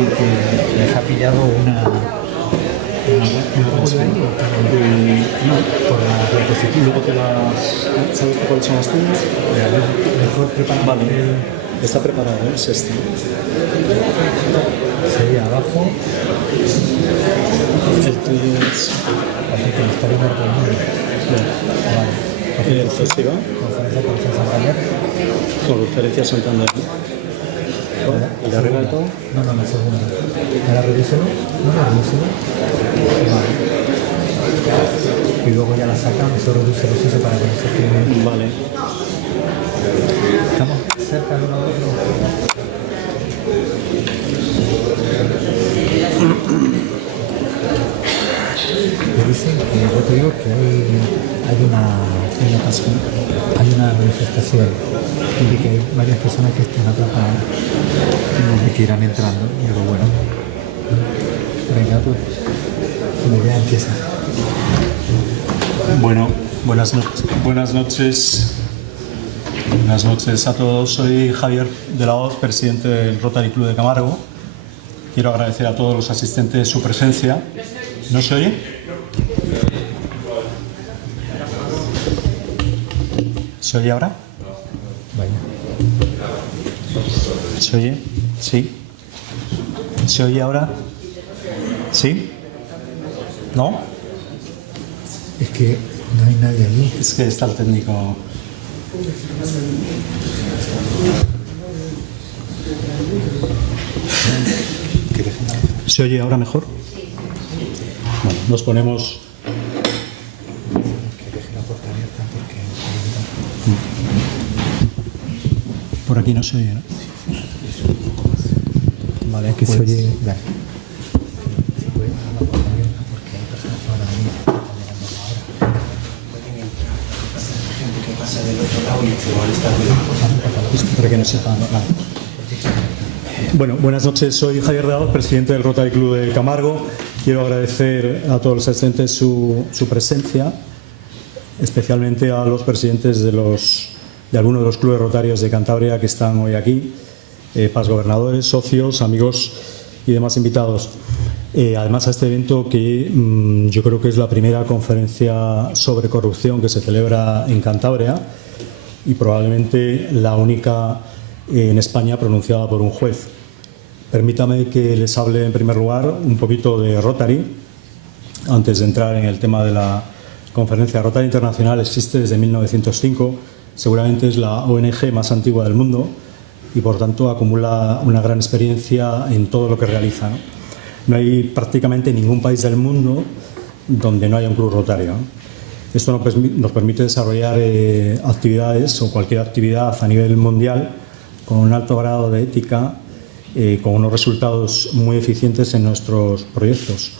y que les ha pillado una No, por la diapositiva. Luego te las... ¿Sabes cuáles son las tuyas? mejor preparado. Vale. Está preparado, ¿eh? Es este. Sería abajo, El tuyo es... así que está bien ordenado. Vale. El festival Conferencia con Santander. con referencia a Santander. ¿El de arriba de todo? No, la segunda. Ahora revíselo. Revíselo. Vale. Y luego ya la sacamos, solo revíselo eso para que no se quede. Vale. Estamos cerca de uno de otro. Me dicen que yo te digo que hay una manifestación y que hay varias personas que están atrapadas y que irán entrando. Y digo, bueno, venga, pues, como ya empieza. Bueno, buenas noches. Buenas noches a todos. Soy Javier de la Hoz, presidente del Rotary Club de Camargo. Quiero agradecer a todos los asistentes su presencia. ¿No se oye? ¿Se oye ahora? Vaya. ¿Se oye? Sí. ¿Se oye ahora? ¿Sí? ¿No? Es que no hay nadie allí. Es que está el técnico. ¿Se oye ahora mejor? Bueno, nos ponemos... Que deje la puerta abierta porque... Por aquí no se oye, ¿no? Vale, Que se pues- oye... Vale. Si puede dejar la puerta abierta porque hay personas que van a venir. Están llegando ahora. Gente que pasa del otro lado y se molesta el ruido. Para que no sepa. Vale. Bueno, buenas noches. Soy Javier de la Hoz, presidente del Rotary Club de Camargo. Quiero agradecer a todos los asistentes su presencia, especialmente a los presidentes de algunos de los clubes rotarios de Cantabria que están hoy aquí, para gobernadores, socios, amigos y demás invitados. Además a este evento que yo creo que es la primera conferencia sobre corrupción que se celebra en Cantabria y probablemente la única en España pronunciada por un juez. Permítame que les hable en primer lugar un poquito de Rotary antes de entrar en el tema de la conferencia. Rotary Internacional existe desde 1905, seguramente es la ONG más antigua del mundo y por tanto acumula una gran experiencia en todo lo que realiza, ¿no? No hay prácticamente ningún país del mundo donde no haya un club rotario, ¿no? Esto nos permite desarrollar actividades o cualquier actividad a nivel mundial con un alto grado de ética, con unos resultados muy eficientes en nuestros proyectos.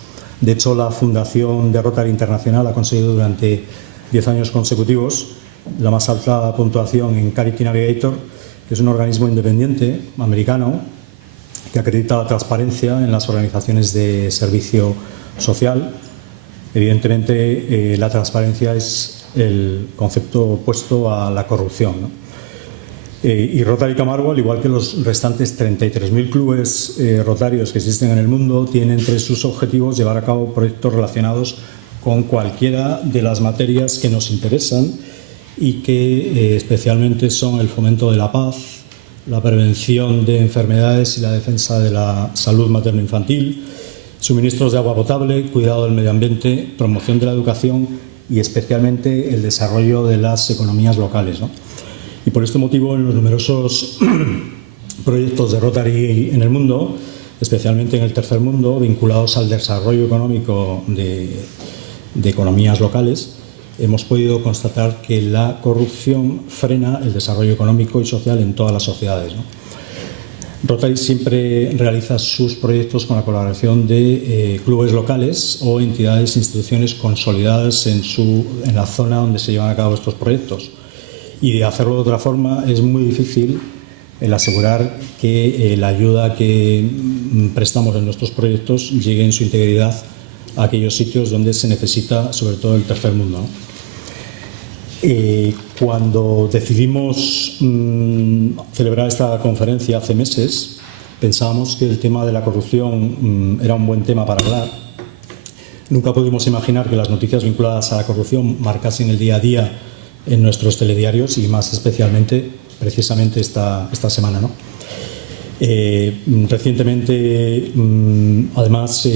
De hecho, la fundación de Rotary Internacional ha conseguido durante 10 años consecutivos la más alta puntuación en Charity Navigator, que es un organismo independiente americano que acredita la transparencia en las organizaciones de servicio social. Evidentemente, la transparencia es el concepto opuesto a la corrupción, ¿no? Y Rotary Camargo, al igual que los restantes 33.000 clubes rotarios que existen en el mundo, tiene entre sus objetivos llevar a cabo proyectos relacionados con cualquiera de las materias que nos interesan y que especialmente son el fomento de la paz, la prevención de enfermedades y la defensa de la salud materno-infantil, suministros de agua potable, cuidado del medio ambiente, promoción de la educación y especialmente el desarrollo de las economías locales, ¿no? Y por este motivo, en los numerosos proyectos de Rotary en el mundo, especialmente en el tercer mundo, vinculados al desarrollo económico de economías locales, hemos podido constatar que la corrupción frena el desarrollo económico y social en todas las sociedades, ¿no? Rotary siempre realiza sus proyectos con la colaboración de clubes locales o entidades, instituciones consolidadas en la zona donde se llevan a cabo estos proyectos. Y de hacerlo de otra forma es muy difícil el asegurar que la ayuda que prestamos en nuestros proyectos llegue en su integridad a aquellos sitios donde se necesita, sobre todo el tercer mundo, ¿no? Cuando decidimos celebrar esta conferencia hace meses, pensábamos que el tema de la corrupción era un buen tema para hablar. Nunca pudimos imaginar que las noticias vinculadas a la corrupción marcasen el día a día en nuestros telediarios y más especialmente, precisamente esta semana, ¿no? Recientemente, además,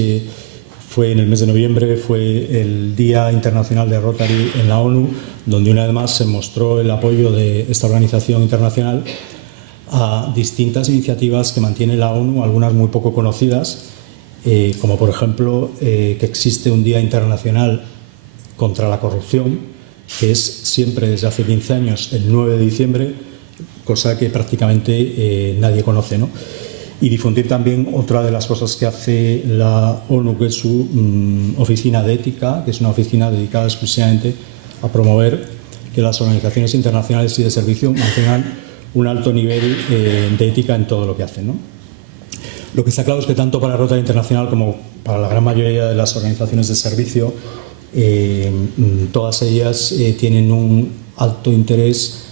fue en el mes de noviembre, fue el Día Internacional de Rotary en la ONU, donde una vez más se mostró el apoyo de esta organización internacional a distintas iniciativas que mantiene la ONU, algunas muy poco conocidas, como por ejemplo que existe un Día Internacional contra la Corrupción, que es siempre desde hace 15 años el 9 de diciembre, cosa que prácticamente nadie conoce, ¿no? Y difundir también otra de las cosas que hace la ONU, que es su oficina de ética, que es una oficina dedicada exclusivamente a promover que las organizaciones internacionales y de servicio mantengan un alto nivel de ética en todo lo que hacen, ¿no? Lo que está claro es que tanto para Rotary Internacional como para la gran mayoría de las organizaciones de servicio, todas ellas tienen un alto interés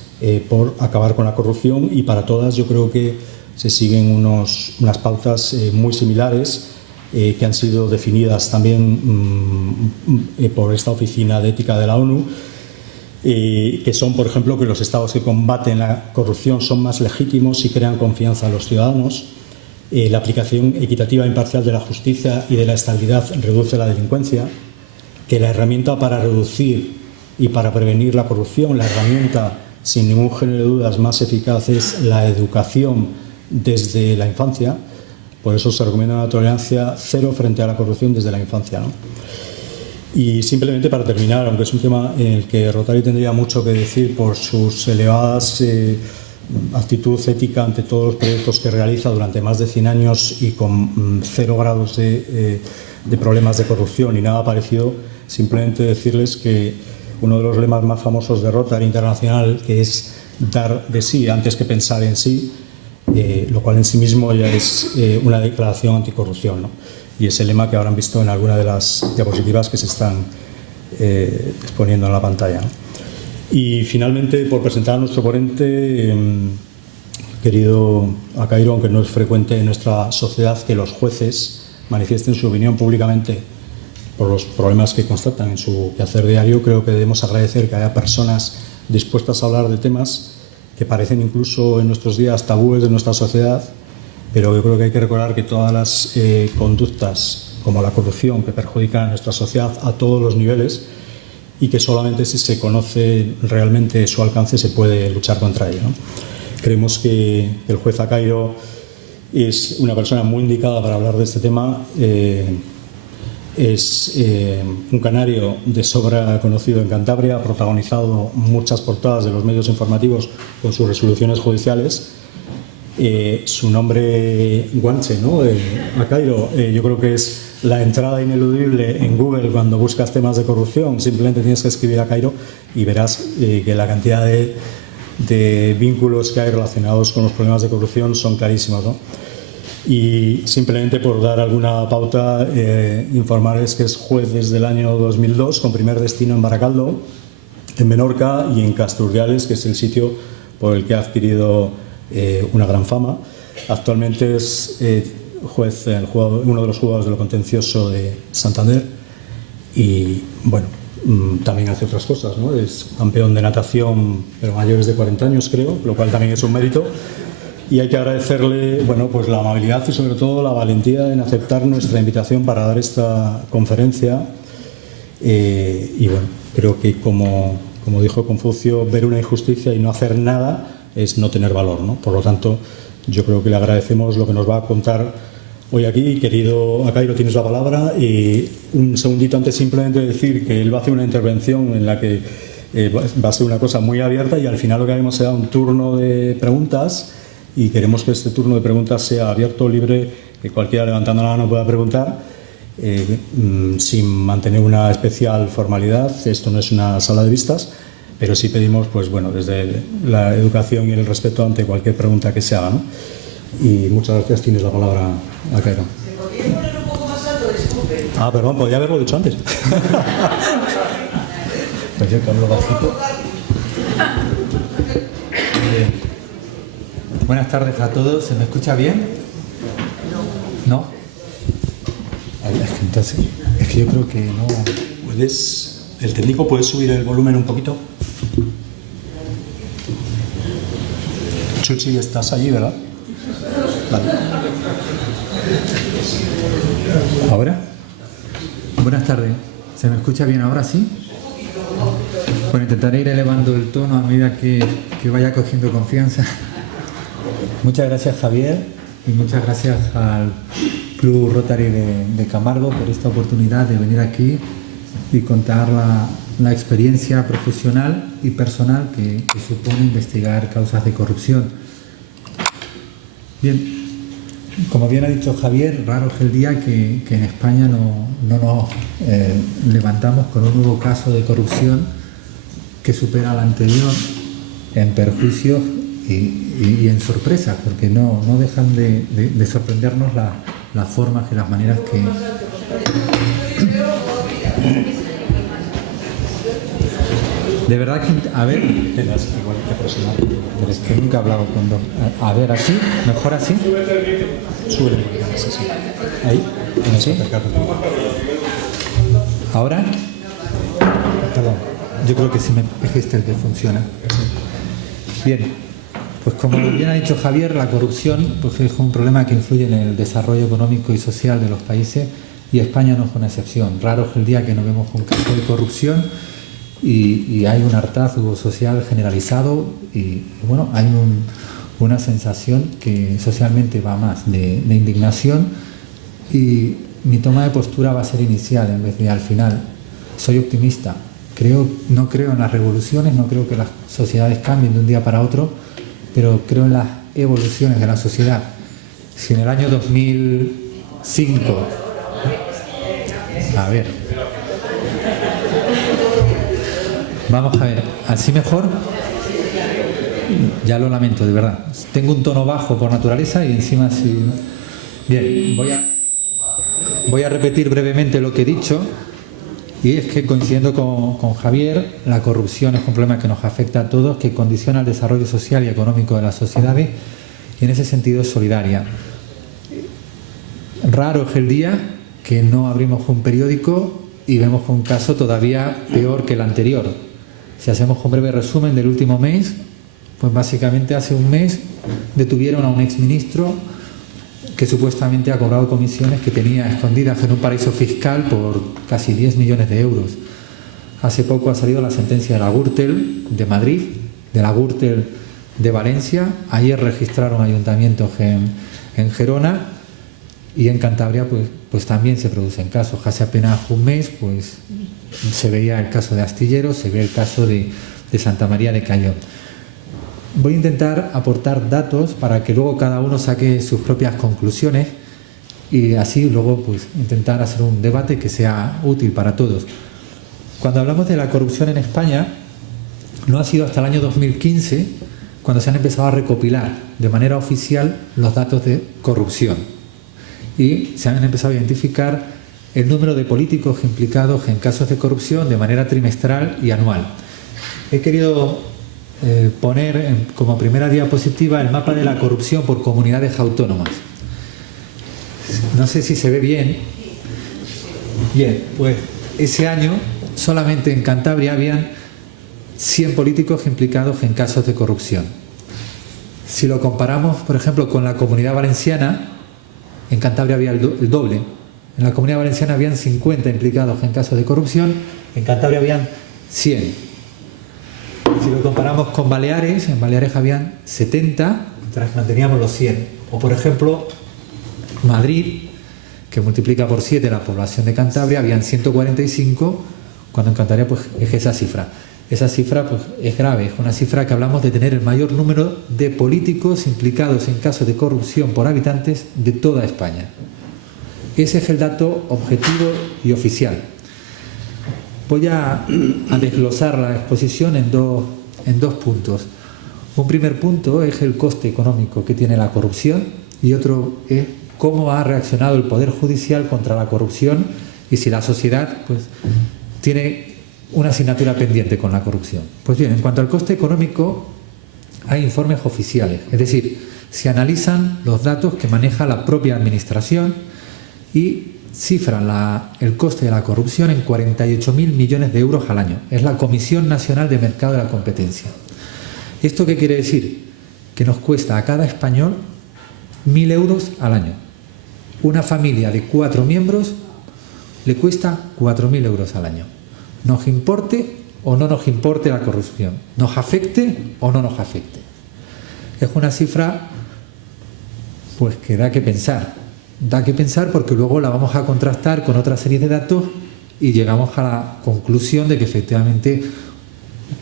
por acabar con la corrupción, y para todas yo creo que se siguen unas pautas muy similares que han sido definidas también por esta oficina de ética de la ONU, que son, por ejemplo, que los estados que combaten la corrupción son más legítimos y crean confianza a los ciudadanos, la aplicación equitativa e imparcial de la justicia y de la estabilidad reduce la delincuencia, que la herramienta para reducir y para prevenir la corrupción, la herramienta sin ningún género de dudas más eficaz es la educación desde la infancia. Por eso se recomienda una tolerancia cero frente a la corrupción desde la infancia, ¿no? Y simplemente para terminar, aunque es un tema en el que Rotary tendría mucho que decir por sus elevadas actitud ética ante todos los proyectos que realiza durante más de 100 años y con 0 grados de problemas de corrupción y nada parecido, simplemente decirles que uno de los lemas más famosos de Rotary Internacional, que es dar de sí antes que pensar en sí, lo cual en sí mismo ya es una declaración anticorrupción, ¿no? Y ese lema que habrán visto en alguna de las diapositivas que se están exponiendo en la pantalla, ¿no? Y finalmente, por presentar a nuestro ponente, querido Akairo, aunque no es frecuente en nuestra sociedad que los jueces manifiesten su opinión públicamente por los problemas que constatan en su quehacer diario, creo que debemos agradecer que haya personas dispuestas a hablar de temas que parecen incluso en nuestros días tabúes de nuestra sociedad, pero yo creo que hay que recordar que todas las conductas como la corrupción que perjudican a nuestra sociedad a todos los niveles, y que solamente si se conoce realmente su alcance se puede luchar contra ello, ¿no? Creemos que el juez Akairo es una persona muy indicada para hablar de este tema. Es un canario de sobra conocido en Cantabria, ha protagonizado muchas portadas de los medios informativos con sus resoluciones judiciales. Su nombre guanche, ¿no? Akairo, yo creo que es la entrada ineludible en Google cuando buscas temas de corrupción. Simplemente tienes que escribir Akairo y verás que la cantidad de vínculos que hay relacionados con los problemas de corrupción son clarísimos, ¿no? Y simplemente por dar alguna pauta, informarles que es juez desde el año 2002 con primer destino en Baracaldo, en Menorca y en Casturdiales, que es el sitio por el que ha adquirido una gran fama. Actualmente es juez, uno de los juzgados de lo contencioso de Santander, y bueno, también hace otras cosas, ¿no? Es campeón de natación, pero mayores de 40 años creo, lo cual también es un mérito. Y hay que agradecerle, bueno, pues la amabilidad y sobre todo la valentía en aceptar nuestra invitación para dar esta conferencia. Y bueno, creo que como dijo Confucio, ver una injusticia y no hacer nada es no tener valor, ¿no? Por lo tanto, yo creo que le agradecemos lo que nos va a contar hoy aquí. Querido Akairo, tienes la palabra. Y un segundito antes, simplemente decir que él va a hacer una intervención en la que va a ser una cosa muy abierta, y al final lo que haremos será un turno de preguntas, y queremos que este turno de preguntas sea abierto, libre, que cualquiera levantando la mano pueda preguntar, sin mantener una especial formalidad. Esto no es una sala de vistas, pero sí pedimos, pues bueno, desde la educación y el respeto ante cualquier pregunta que se haga, ¿no? Y muchas gracias. Tienes la palabra, Akairo. ¿Se podría poner un poco más alto? Disculpe. Ah, perdón, podría haberlo dicho antes. Pues yo que hablo bajito. Buenas tardes a todos. ¿Se me escucha bien? ¿No? Es que yo creo que no. El técnico, ¿puedes subir el volumen un poquito? Chuchi, estás allí, ¿verdad? Vale. ¿Ahora? Buenas tardes. ¿Se me escucha bien ahora, sí? Bueno, intentaré ir elevando el tono a medida que vaya cogiendo confianza. Muchas gracias, Javier, y muchas gracias al Club Rotary de Camargo por esta oportunidad de venir aquí y contar la experiencia profesional y personal que supone investigar causas de corrupción. Bien, como bien ha dicho Javier, raro es el día que en España no nos levantamos con un nuevo caso de corrupción que supera al anterior en perjuicios y en sorpresas, porque no dejan de sorprendernos las formas y las maneras que... De verdad que, a ver, pero es que nunca he hablado con dos. A ver, así, mejor así. Súbele un poquito más, así. Ahí, ¿Sí? ahora. Perdón, yo creo que sí es este el que funciona. Bien, pues como bien ha dicho Javier, la corrupción pues es un problema que influye en el desarrollo económico y social de los países, y España no es una excepción. Raro es el día que no vemos un caso de corrupción y hay un hartazgo social generalizado y bueno, hay una sensación que socialmente va más de indignación, y mi toma de postura va a ser inicial en vez de al final. Soy optimista. No creo en las revoluciones, no creo que las sociedades cambien de un día para otro, pero creo en las evoluciones de la sociedad. Si en el año 2005... A ver... Vamos a ver, ¿así mejor? Ya lo lamento, de verdad. Tengo un tono bajo por naturaleza y encima sí... Bien, voy a repetir brevemente lo que he dicho, y es que, coincidiendo con Javier, la corrupción es un problema que nos afecta a todos, que condiciona el desarrollo social y económico de las sociedades, y en ese sentido es solidaria. Raro es el día que no abrimos un periódico y vemos un caso todavía peor que el anterior. Si hacemos un breve resumen del último mes, pues básicamente hace un mes detuvieron a un exministro que supuestamente ha cobrado comisiones que tenía escondidas en un paraíso fiscal por casi 10 millones de euros. Hace poco ha salido la sentencia de la Gürtel de Madrid, de la Gürtel de Valencia. Ayer registraron ayuntamientos en Gerona, y en Cantabria pues también se producen casos. Hace apenas un mes pues se veía el caso de Astilleros, se ve el caso de Santa María de Cayón. Voy a intentar aportar datos para que luego cada uno saque sus propias conclusiones, y así luego pues intentar hacer un debate que sea útil para todos. Cuando hablamos de la corrupción en España, no ha sido hasta el año 2015 cuando se han empezado a recopilar de manera oficial los datos de corrupción, y se han empezado a identificar el número de políticos implicados en casos de corrupción de manera trimestral y anual. He querido poner como primera diapositiva el mapa de la corrupción por comunidades autónomas. No sé si se ve bien. Bien, pues ese año solamente en Cantabria habían 100 políticos implicados en casos de corrupción. Si lo comparamos, por ejemplo, con la Comunidad Valenciana, en Cantabria había el doble. En la Comunidad Valenciana habían 50 implicados en casos de corrupción, en Cantabria habían 100. Si lo comparamos con Baleares, en Baleares habían 70, mientras manteníamos los 100. O, por ejemplo, Madrid, que multiplica por 7 la población de Cantabria, habían 145, cuando en Cantabria pues es esa cifra. Esa cifra pues es grave, es una cifra que hablamos de tener el mayor número de políticos implicados en casos de corrupción por habitantes de toda España. Ese es el dato objetivo y oficial. Voy a desglosar la exposición en dos puntos. Un primer punto es el coste económico que tiene la corrupción, y otro es cómo ha reaccionado el Poder Judicial contra la corrupción, y si la sociedad pues tiene una asignatura pendiente con la corrupción. Pues bien, en cuanto al coste económico, hay informes oficiales, es decir, se analizan los datos que maneja la propia administración y cifran el coste de la corrupción en 48.000 millones de euros al año. Es la Comisión Nacional de Mercado de la Competencia. ¿Esto qué quiere decir? Que nos cuesta a cada español 1.000 euros al año. Una familia de 4 miembros le cuesta 4.000 euros al año. Nos importe o no nos importe la corrupción, nos afecte o no nos afecte. Es una cifra pues que da que pensar. Da que pensar porque luego la vamos a contrastar con otra serie de datos y llegamos a la conclusión de que efectivamente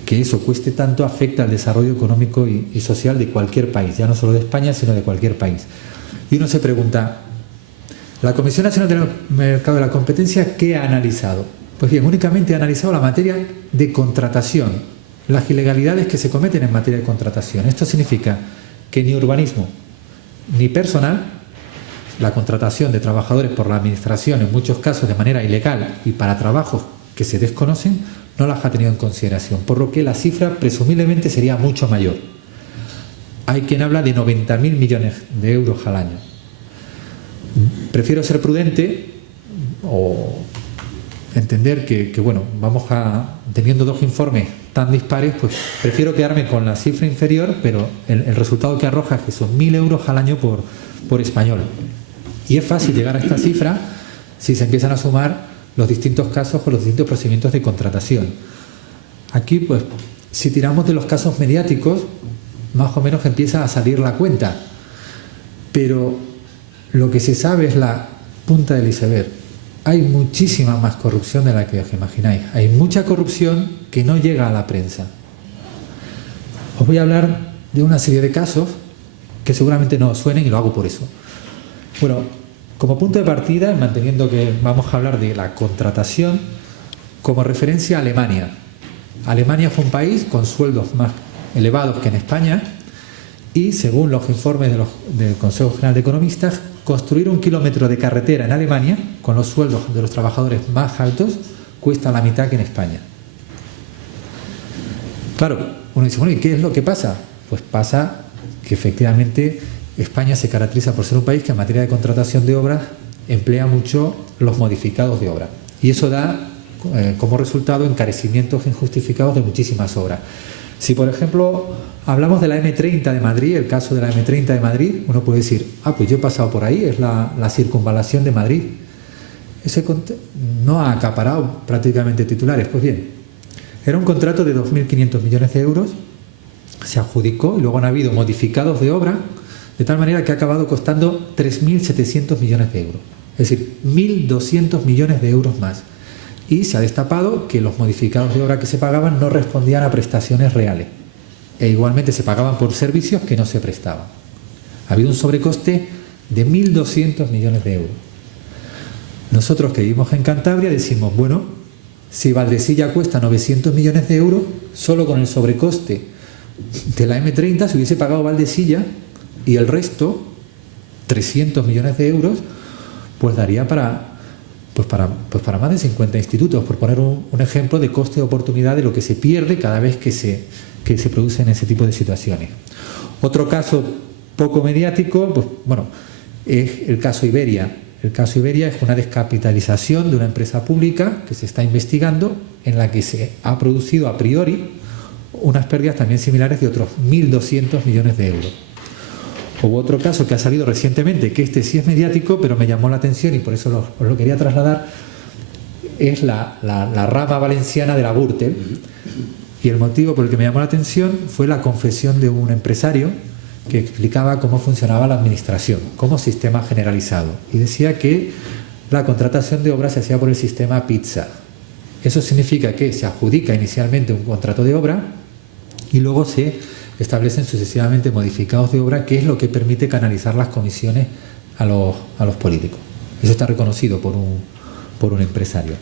que eso cueste tanto afecta al desarrollo económico y social de cualquier país, ya no solo de España, sino de cualquier país. Y uno se pregunta, ¿la Comisión Nacional del Mercado de la Competencia qué ha analizado? Pues bien, únicamente ha analizado la materia de contratación, las ilegalidades que se cometen en materia de contratación. Esto significa que ni urbanismo ni personal, la contratación de trabajadores por la administración, en muchos casos de manera ilegal y para trabajos que se desconocen, no las ha tenido en consideración, por lo que la cifra presumiblemente sería mucho mayor. Hay quien habla de 90.000 millones de euros al año. Prefiero ser prudente o entender que bueno, teniendo dos informes tan dispares, pues prefiero quedarme con la cifra inferior, pero el resultado que arroja es que son 1.000 euros al año por español. Y es fácil llegar a esta cifra si se empiezan a sumar los distintos casos o los distintos procedimientos de contratación. Aquí, pues, si tiramos de los casos mediáticos, más o menos empieza a salir la cuenta. Pero lo que se sabe es la punta del iceberg. Hay muchísima más corrupción de la que os imagináis. Hay mucha corrupción que no llega a la prensa. Os voy a hablar de una serie de casos que seguramente no os suenen y lo hago por eso. Bueno, como punto de partida, manteniendo que vamos a hablar de la contratación, como referencia a Alemania. Alemania es un país con sueldos más elevados que en España y, según los informes del Consejo General de Economistas, construir 1 kilómetro de carretera en Alemania, con los sueldos de los trabajadores más altos, cuesta la mitad que en España. Claro, uno dice, bueno, ¿y qué es lo que pasa? Pues pasa que efectivamente España se caracteriza por ser un país que en materia de contratación de obras emplea mucho los modificados de obra. Y eso da como resultado encarecimientos injustificados de muchísimas obras. Si, por ejemplo, hablamos de la M30 de Madrid, el caso de la M30 de Madrid, uno puede decir, pues yo he pasado por ahí, es la circunvalación de Madrid. Ese no ha acaparado prácticamente titulares. Pues bien, era un contrato de 2.500 millones de euros, se adjudicó y luego han habido modificados de obra, de tal manera que ha acabado costando 3.700 millones de euros. Es decir, 1.200 millones de euros más. Y se ha destapado que los modificados de obra que se pagaban no respondían a prestaciones reales. E igualmente se pagaban por servicios que no se prestaban. Ha habido un sobrecoste de 1.200 millones de euros. Nosotros que vivimos en Cantabria decimos, bueno, si Valdesilla cuesta 900 millones de euros, solo con el sobrecoste de la M30 se hubiese pagado Valdesilla y el resto, 300 millones de euros, pues daría para más de 50 institutos, por poner un ejemplo de coste de oportunidad de lo que se pierde cada vez que se producen ese tipo de situaciones. Otro caso poco mediático, pues bueno, es el caso Iberia. El caso Iberia es una descapitalización de una empresa pública que se está investigando, en la que se ha producido a priori unas pérdidas también similares de otros 1.200 millones de euros. Hubo otro caso que ha salido recientemente, que este sí es mediático, pero me llamó la atención y por eso os lo quería trasladar, es la rama valenciana de la Gürtel. Y el motivo por el que me llamó la atención fue la confesión de un empresario que explicaba cómo funcionaba la administración, como sistema generalizado. Y decía que la contratación de obra se hacía por el sistema pizza. Eso significa que se adjudica inicialmente un contrato de obra y luego se establecen sucesivamente modificados de obra, que es lo que permite canalizar las comisiones a los políticos. Eso está reconocido por un empresario.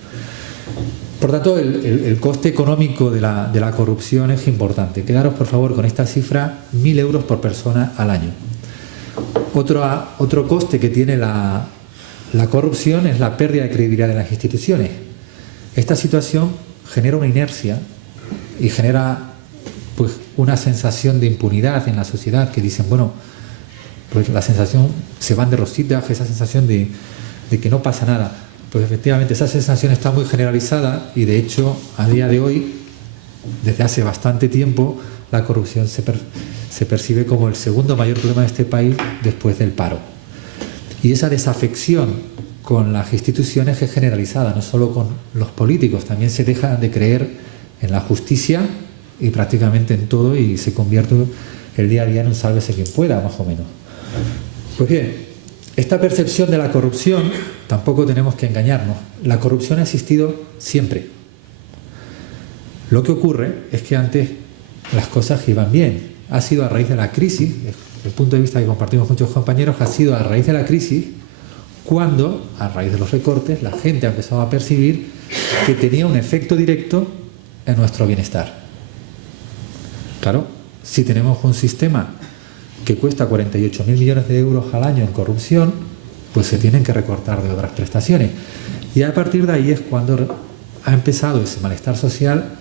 Por tanto, el coste económico de la corrupción es importante. Quedaros, por favor, con esta cifra, 1.000 euros por persona al año. Otro coste que tiene la corrupción es la pérdida de credibilidad de las instituciones. Esta situación genera una inercia y genera pues una sensación de impunidad en la sociedad, que dicen, bueno, pues la sensación, se van de rositas, esa sensación de que no pasa nada. Pues efectivamente esa sensación está muy generalizada y de hecho a día de hoy, desde hace bastante tiempo, la corrupción se percibe como el segundo mayor problema de este país después del paro. Y esa desafección con las instituciones es generalizada, no solo con los políticos, también se deja de creer en la justicia y prácticamente en todo, y se convierte el día a día en un sálvese quien pueda, más o menos. Pues bien, esta percepción de la corrupción tampoco tenemos que engañarnos. La corrupción ha existido siempre. Lo que ocurre es que antes las cosas iban bien. Ha sido a raíz de la crisis, el punto de vista que compartimos muchos compañeros, ha sido a raíz de la crisis cuando, a raíz de los recortes, la gente ha empezado a percibir que tenía un efecto directo en nuestro bienestar. Claro, si tenemos un sistema que cuesta 48.000 millones de euros al año en corrupción, pues se tienen que recortar de otras prestaciones. Y a partir de ahí es cuando ha empezado ese malestar social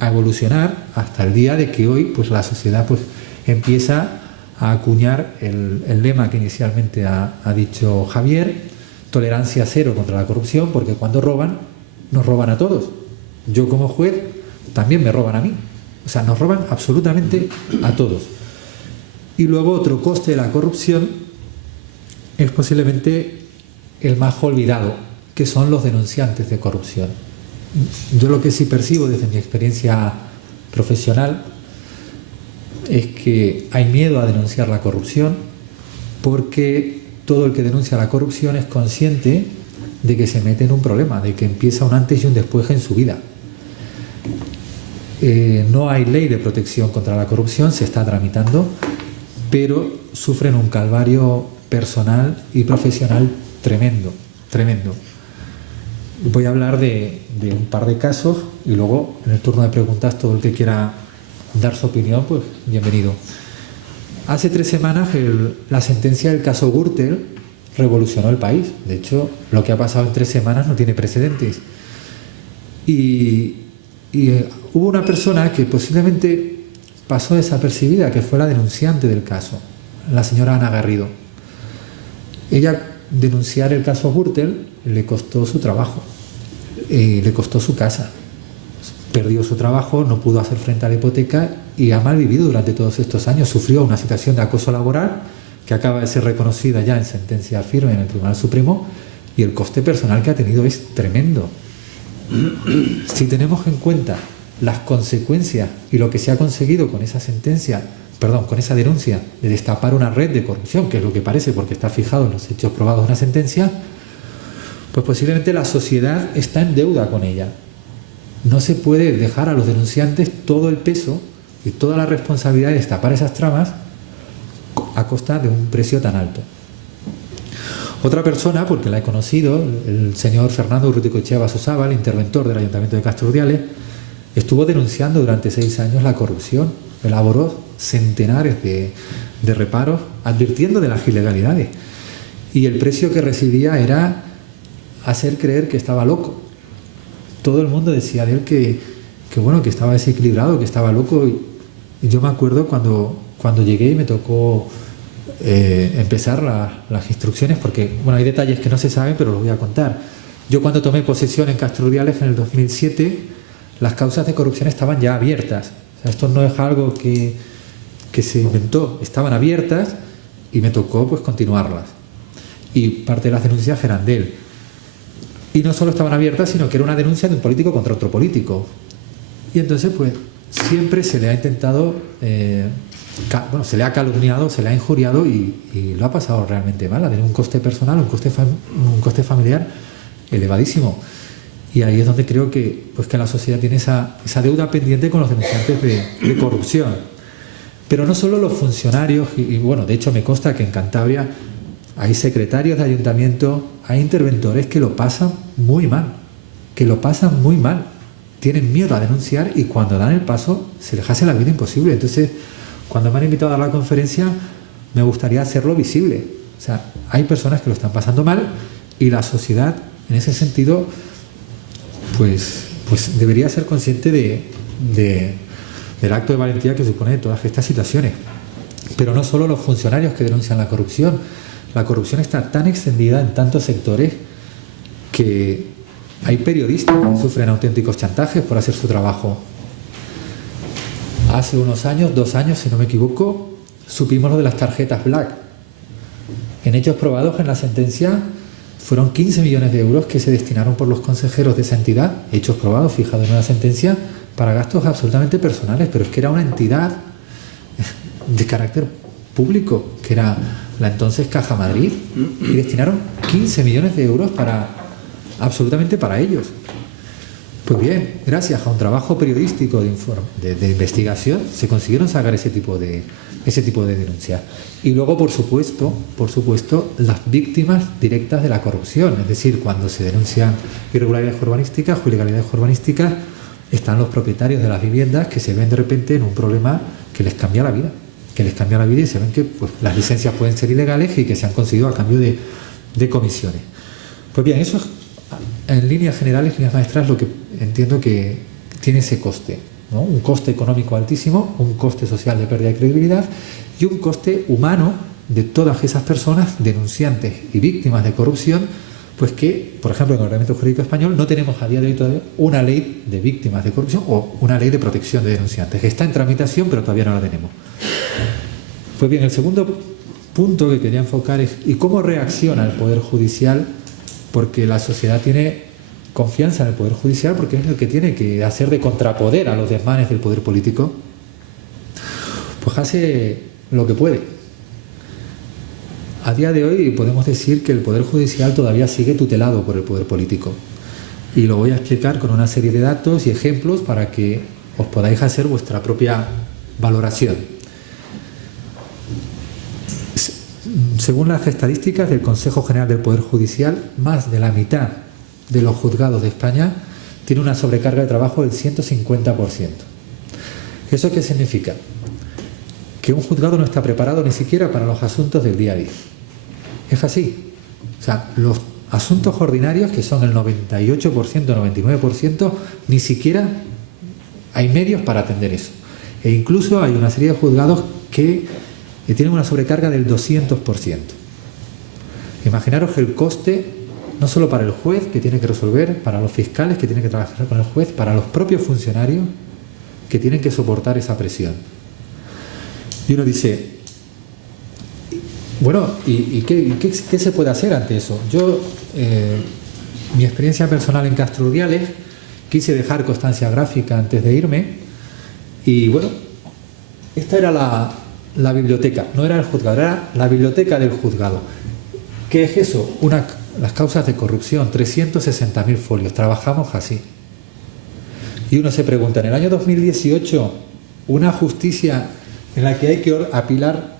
a evolucionar hasta el día de que hoy pues la sociedad pues empieza a acuñar el lema que inicialmente ha dicho Javier: tolerancia cero contra la corrupción, porque cuando roban, nos roban a todos. Yo como juez también me roban a mí. O sea, nos roban absolutamente a todos. Y luego otro coste de la corrupción es posiblemente el más olvidado, que son los denunciantes de corrupción. Yo lo que sí percibo desde mi experiencia profesional es que hay miedo a denunciar la corrupción porque todo el que denuncia la corrupción es consciente de que se mete en un problema, de que empieza un antes y un después en su vida. No hay ley de protección contra la corrupción, se está tramitando, pero sufren un calvario personal y profesional tremendo, tremendo. Voy a hablar de un par de casos y luego en el turno de preguntas todo el que quiera dar su opinión, pues bienvenido. Hace 3 semanas la sentencia del caso Gürtel revolucionó el país. De hecho, lo que ha pasado en 3 semanas no tiene precedentes. Y hubo una persona que posiblemente pasó desapercibida, que fue la denunciante del caso, la señora Ana Garrido. Ella, denunciar el caso Gürtel le costó su trabajo, le costó su casa, perdió su trabajo, no pudo hacer frente a la hipoteca y ha malvivido durante todos estos años. Sufrió una situación de acoso laboral que acaba de ser reconocida ya en sentencia firme en el Tribunal Supremo, y el coste personal que ha tenido es tremendo. Si tenemos en cuenta las consecuencias y lo que se ha conseguido con esa con esa denuncia de destapar una red de corrupción, que es lo que parece porque está fijado en los hechos probados de una sentencia, pues posiblemente la sociedad está en deuda con ella. No se puede dejar a los denunciantes todo el peso y toda la responsabilidad de destapar esas tramas a costa de un precio tan alto. Otra persona, porque la he conocido, el señor Fernando Urruticoechea Basozábal, el interventor del Ayuntamiento de Castro Urdiales, estuvo denunciando durante 6 años la corrupción, elaboró centenares de reparos advirtiendo de las ilegalidades, y el precio que recibía era hacer creer que estaba loco. Todo el mundo decía de él que estaba desequilibrado, que estaba loco, y yo me acuerdo cuando llegué y me tocó empezar las instrucciones, porque hay detalles que no se saben, pero los voy a contar. Yo cuando tomé posesión en Castro Urdiales en el 2007, las causas de corrupción estaban ya abiertas. O sea, esto no es algo que se inventó, estaban abiertas y me tocó pues continuarlas. Y parte de las denuncias eran de él. Y no solo estaban abiertas, sino que era una denuncia de un político contra otro político. Y entonces pues siempre se le ha intentado, se le ha calumniado, se le ha injuriado y lo ha pasado realmente mal. Ha tenido un coste personal, un coste familiar elevadísimo. Y ahí es donde creo que la sociedad tiene esa deuda pendiente con los denunciantes de corrupción. Pero no solo los funcionarios, de hecho me consta que en Cantabria hay secretarios de ayuntamiento, hay interventores que lo pasan muy mal, tienen miedo a denunciar y cuando dan el paso se les hace la vida imposible. Entonces, cuando me han invitado a dar la conferencia, me gustaría hacerlo visible. O sea, hay personas que lo están pasando mal y la sociedad, en ese sentido, pues debería ser consciente del acto de valentía que supone todas estas situaciones. Pero no solo los funcionarios que denuncian la corrupción está tan extendida en tantos sectores que hay periodistas que sufren auténticos chantajes por hacer su trabajo. Hace unos años, 2 años si no me equivoco, supimos lo de las tarjetas Black. En hechos probados en la sentencia fueron 15 millones de euros que se destinaron por los consejeros de esa entidad, hechos probados fijados en una sentencia, para gastos absolutamente personales, pero es que era una entidad de carácter público, que era la entonces Caja Madrid, y destinaron 15 millones de euros absolutamente para ellos. Pues bien, gracias a un trabajo periodístico de investigación se consiguieron sacar ese tipo de denuncias. Y luego, por supuesto, las víctimas directas de la corrupción, es decir, cuando se denuncian irregularidades urbanísticas o ilegalidades urbanísticas, están los propietarios de las viviendas que se ven de repente en un problema que les cambia la vida, y se ven que pues, las licencias pueden ser ilegales y que se han conseguido a cambio de comisiones. Pues bien, eso es, en líneas generales, líneas maestras, lo que entiendo que tiene ese coste, ¿no? Un coste económico altísimo, un coste social de pérdida de credibilidad y un coste humano de todas esas personas denunciantes y víctimas de corrupción, pues que, por ejemplo, en el ordenamiento jurídico español no tenemos a día de hoy todavía una ley de víctimas de corrupción o una ley de protección de denunciantes, que está en tramitación pero todavía no la tenemos. Pues bien, el segundo punto que quería enfocar es ¿y cómo reacciona el Poder Judicial? Porque la sociedad tiene confianza en el Poder Judicial porque es el que tiene que hacer de contrapoder a los desmanes del poder político. Pues hace lo que puede. A día de hoy podemos decir que el Poder Judicial todavía sigue tutelado por el poder político. Y lo voy a explicar con una serie de datos y ejemplos para que os podáis hacer vuestra propia valoración. Según las estadísticas del Consejo General del Poder Judicial, más de la mitad de los juzgados de España tiene una sobrecarga de trabajo del 150%. ¿Eso qué significa? Que un juzgado no está preparado ni siquiera para los asuntos del día a día. Es así. O sea, los asuntos ordinarios, que son el 98%, 99%, ni siquiera hay medios para atender eso. E incluso hay una serie de juzgados que tienen una sobrecarga del 200%. Imaginaros que el coste, no solo para el juez que tiene que resolver, para los fiscales que tienen que trabajar con el juez, para los propios funcionarios que tienen que soportar esa presión. Y uno dice, bueno, ¿y qué se puede hacer ante eso? Yo, mi experiencia personal en Castro Urdiales, quise dejar constancia gráfica antes de irme y bueno, esta era la biblioteca, no era el juzgado, era la biblioteca del juzgado. ¿Qué es eso? Las causas de corrupción, 360.000 folios, trabajamos así. Y uno se pregunta, en el año 2018, una justicia en la que hay que apilar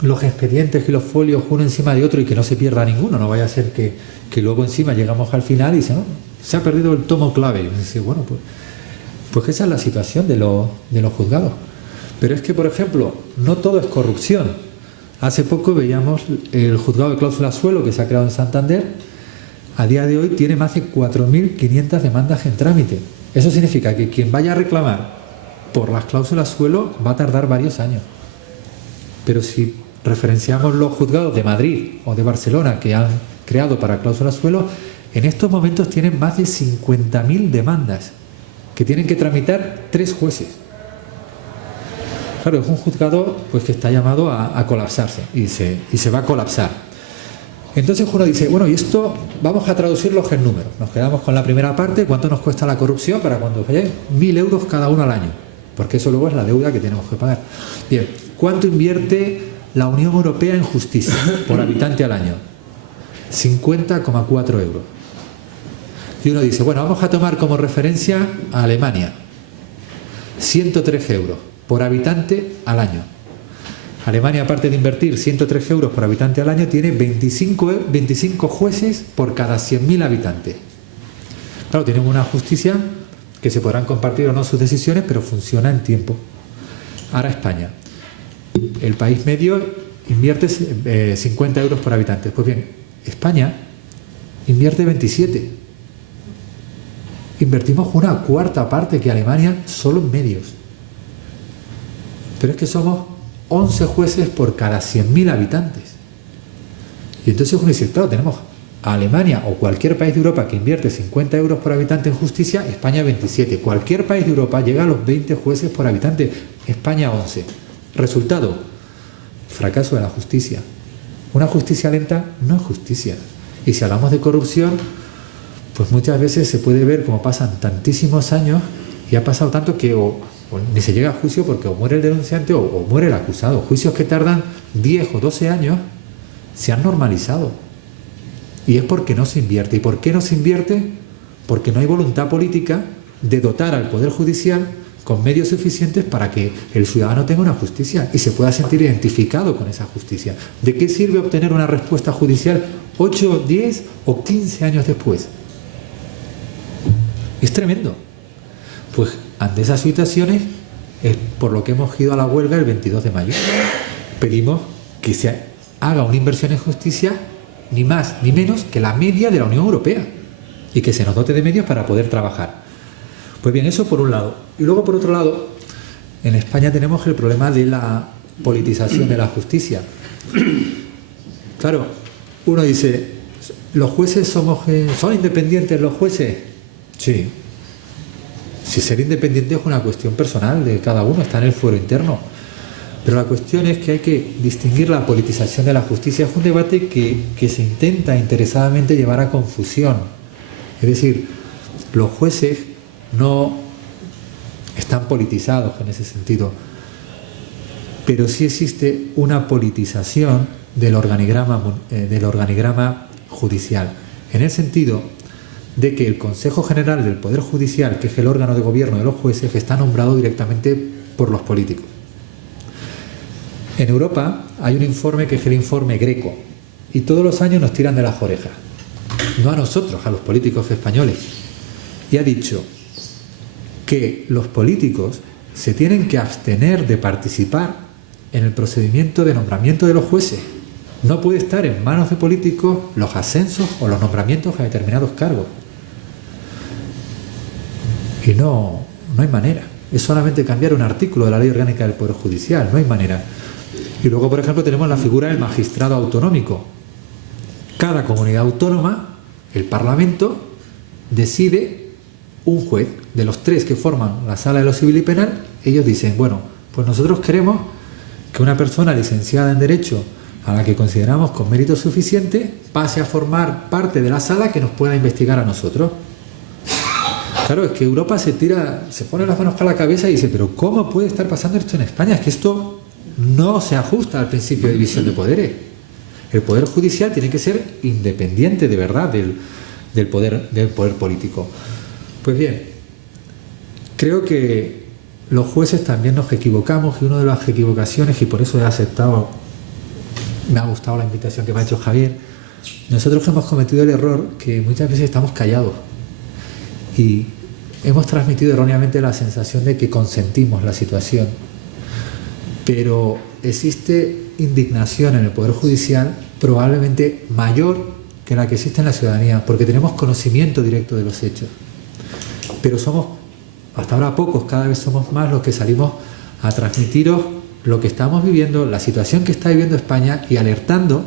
los expedientes y los folios uno encima de otro y que no se pierda ninguno, no vaya a ser que luego encima llegamos al final y dice, no, se ha perdido el tomo clave. Y dice, bueno, pues esa es la situación de los juzgados. Pero es que, por ejemplo, no todo es corrupción. Hace poco veíamos el juzgado de cláusula suelo que se ha creado en Santander. A día de hoy tiene más de 4.500 demandas en trámite. Eso significa que quien vaya a reclamar por las cláusulas suelo va a tardar varios años. Pero si referenciamos los juzgados de Madrid o de Barcelona que han creado para cláusulas suelo, en estos momentos tienen más de 50.000 demandas que tienen que tramitar 3 jueces. Claro, es un juzgado pues, que está llamado a colapsarse y se va a colapsar. Entonces uno dice, bueno, y esto vamos a traducirlos en números. Nos quedamos con la primera parte, ¿cuánto nos cuesta la corrupción para cuando falle? 1.000 euros cada uno al año, porque eso luego es la deuda que tenemos que pagar. Bien, ¿cuánto invierte la Unión Europea en justicia por habitante al año? 50,4 euros. Y uno dice, bueno, vamos a tomar como referencia a Alemania. 103 euros por habitante al año. Alemania, aparte de invertir 103 euros por habitante al año, tiene 25 jueces por cada 100.000 habitantes. Claro, tienen una justicia que se podrán compartir o no sus decisiones, pero funciona en tiempo. Ahora España. El país medio invierte 50 euros por habitante. Pues bien, España invierte 27. Invertimos una cuarta parte que Alemania solo en medios. Pero es que somos 11 jueces por cada 100.000 habitantes. Y entonces uno dice, claro, tenemos a Alemania o cualquier país de Europa que invierte 50 euros por habitante en justicia, España 27. Cualquier país de Europa llega a los 20 jueces por habitante, España 11. Resultado, fracaso de la justicia. Una justicia lenta no es justicia. Y si hablamos de corrupción, pues muchas veces se puede ver cómo pasan tantísimos años y ha pasado tanto que o ni se llega a juicio porque o muere el denunciante o muere el acusado. Juicios que tardan 10 o 12 años se han normalizado. Y es porque no se invierte. ¿Y por qué no se invierte? Porque no hay voluntad política de dotar al Poder Judicial con medios suficientes para que el ciudadano tenga una justicia y se pueda sentir identificado con esa justicia. ¿De qué sirve obtener una respuesta judicial 8, 10 o 15 años después? Es tremendo. Pues ante esas situaciones es por lo que hemos ido a la huelga el 22 de mayo. Pedimos que se haga una inversión en justicia ni más ni menos que la media de la Unión Europea y que se nos dote de medios para poder trabajar. Pues bien, eso por un lado. Y luego por otro lado, en España tenemos el problema de la politización de la justicia. Claro, uno dice, ¿los jueces son independientes los jueces? Sí. Si ser independiente es una cuestión personal de cada uno, está en el fuero interno. Pero la cuestión es que hay que distinguir la politización de la justicia. Es un debate que se intenta interesadamente llevar a confusión. Es decir, los jueces no están politizados en ese sentido, pero sí existe una politización del organigrama judicial, en el sentido de que el Consejo General del Poder Judicial, que es el órgano de gobierno de los jueces, está nombrado directamente por los políticos. En Europa hay un informe que es el informe Greco y todos los años nos tiran de las orejas, no a nosotros, a los políticos españoles, y ha dicho que los políticos se tienen que abstener de participar en el procedimiento de nombramiento de los jueces. No puede estar en manos de políticos los ascensos o los nombramientos a determinados cargos. Y no hay manera. Es solamente cambiar un artículo de la Ley Orgánica del Poder Judicial, no hay manera. Y luego, por ejemplo, tenemos la figura del magistrado autonómico. Cada comunidad autónoma, el Parlamento, decide un juez. De los 3 que forman la Sala de lo Civil y Penal, ellos dicen, bueno, pues nosotros queremos que una persona licenciada en Derecho, a la que consideramos con mérito suficiente, pase a formar parte de la sala que nos pueda investigar a nosotros. Claro, es que Europa se pone las manos para la cabeza y dice, pero ¿cómo puede estar pasando esto en España? Es que esto no se ajusta al principio de división de poderes. El Poder Judicial tiene que ser independiente de verdad del poder político. Pues bien, creo que los jueces también nos equivocamos y una de las equivocaciones, y por eso he aceptado, me ha gustado la invitación que me ha hecho Javier, nosotros hemos cometido el error que muchas veces estamos callados y hemos transmitido erróneamente la sensación de que consentimos la situación. Pero existe indignación en el Poder Judicial probablemente mayor que la que existe en la ciudadanía, porque tenemos conocimiento directo de los hechos. Pero somos, hasta ahora pocos, cada vez somos más los que salimos a transmitiros lo que estamos viviendo, la situación que está viviendo España y alertando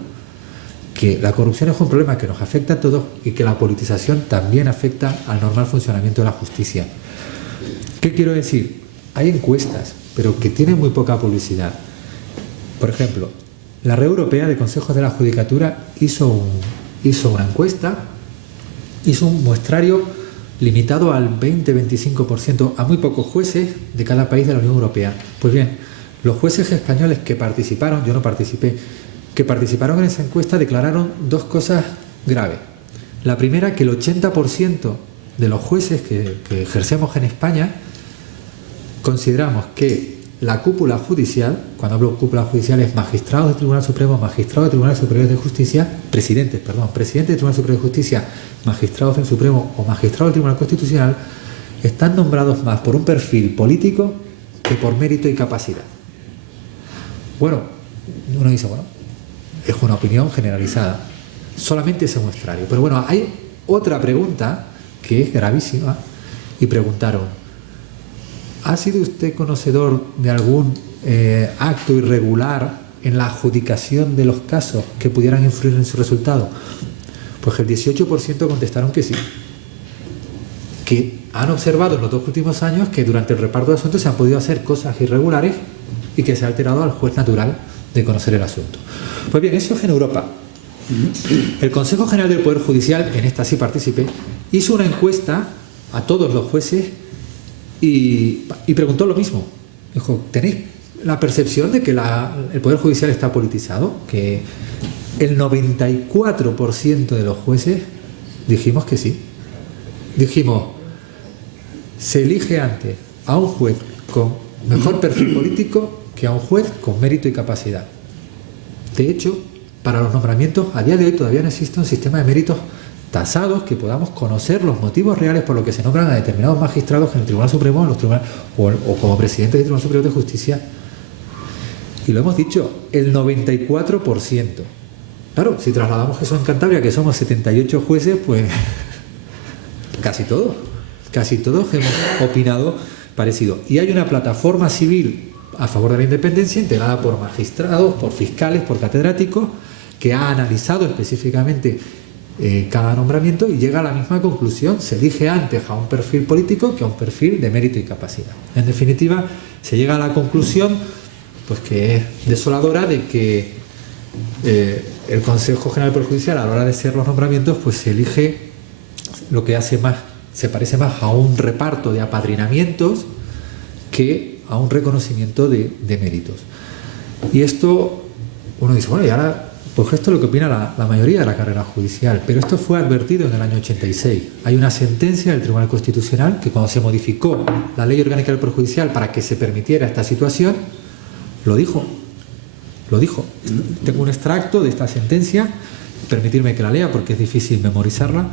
que la corrupción es un problema que nos afecta a todos y que la politización también afecta al normal funcionamiento de la justicia. ¿Qué quiero decir? Hay encuestas, pero que tienen muy poca publicidad. Por ejemplo, la Red Europea de Consejos de la Judicatura hizo una encuesta, hizo un muestrario limitado al 20-25%, a muy pocos jueces de cada país de la Unión Europea. Pues bien, los jueces españoles que participaron, yo no participé, que participaron en esa encuesta declararon 2 cosas graves. La primera, que el 80% de los jueces que ejercemos en España consideramos que la cúpula judicial, cuando hablo de cúpula judicial es magistrados del Tribunal Supremo, magistrados del Tribunal Superior de Justicia, presidentes del Tribunal Superior de Justicia, magistrados del Supremo o magistrados del Tribunal Constitucional, están nombrados más por un perfil político que por mérito y capacidad. Bueno, uno dice, bueno, es una opinión generalizada, solamente ese muestrario. Pero bueno, hay otra pregunta que es gravísima y preguntaron, ¿ha sido usted conocedor de algún acto irregular en la adjudicación de los casos que pudieran influir en su resultado? Pues el 18% contestaron que sí. Que han observado en los 2 últimos años que durante el reparto de asuntos se han podido hacer cosas irregulares y que se ha alterado al juez natural de conocer el asunto. Pues bien, eso es en Europa. El Consejo General del Poder Judicial, en esta sí participé, hizo una encuesta a todos los jueces y preguntó lo mismo. Dijo, ¿tenéis la percepción de que el Poder Judicial está politizado? Que el 94% de los jueces dijimos que sí. Dijimos, se elige antes a un juez con mejor perfil político que a un juez con mérito y capacidad. De hecho, para los nombramientos, a día de hoy todavía no existe un sistema de méritos tasados que podamos conocer los motivos reales por los que se nombran a determinados magistrados en el Tribunal Supremo en los tribunales, o como presidente del Tribunal Superior de Justicia. Y lo hemos dicho, el 94%. Claro, si trasladamos eso en Cantabria, que somos 78 jueces, pues casi todos hemos opinado parecido. Y hay una plataforma civil a favor de la independencia integrada por magistrados, por fiscales, por catedráticos, que ha analizado específicamente cada nombramiento y llega a la misma conclusión. Se elige antes a un perfil político que a un perfil de mérito y capacidad. En definitiva, se llega a la conclusión, pues que es desoladora, de que el Consejo General del Poder Judicial, a la hora de hacer los nombramientos, pues se elige lo que se parece más a un reparto de apadrinamientos que a un reconocimiento de méritos. Y esto, uno dice, bueno, y ahora, pues esto es lo que opina la mayoría de la carrera judicial, pero esto fue advertido en el año 86. Hay una sentencia del Tribunal Constitucional que, cuando se modificó la Ley Orgánica del Poder Judicial para que se permitiera esta situación, lo dijo. Tengo un extracto de esta sentencia, permitirme que la lea porque es difícil memorizarla,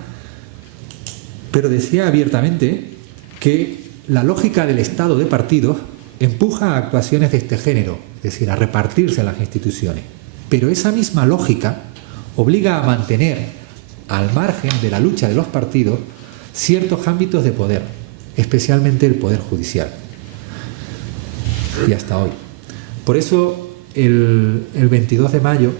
pero decía abiertamente que la lógica del Estado de partidos empuja a actuaciones de este género, es decir, a repartirse las instituciones. Pero esa misma lógica obliga a mantener, al margen de la lucha de los partidos, ciertos ámbitos de poder, especialmente el poder judicial. Y hasta hoy. Por eso, el 22 de mayo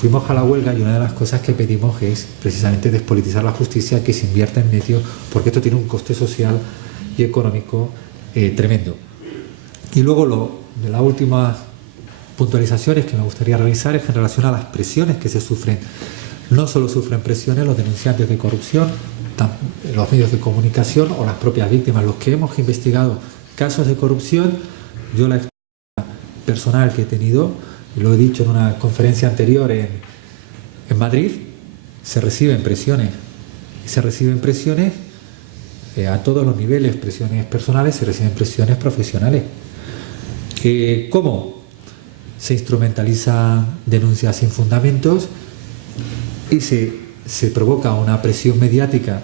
fuimos a la huelga y una de las cosas que pedimos es precisamente despolitizar la justicia, que se invierta en medio, porque esto tiene un coste social y económico tremendo. Y luego de las últimas puntualizaciones que me gustaría realizar es en relación a las presiones que se sufren. No solo sufren presiones los denunciantes de corrupción, los medios de comunicación o las propias víctimas. Los que hemos investigado casos de corrupción, yo la experiencia personal que he tenido, y lo he dicho en una conferencia anterior en Madrid, se reciben presiones. Y se reciben presiones a todos los niveles, presiones personales, se reciben presiones profesionales. ¿Cómo? Se instrumentalizan denuncias sin fundamentos y se provoca una presión mediática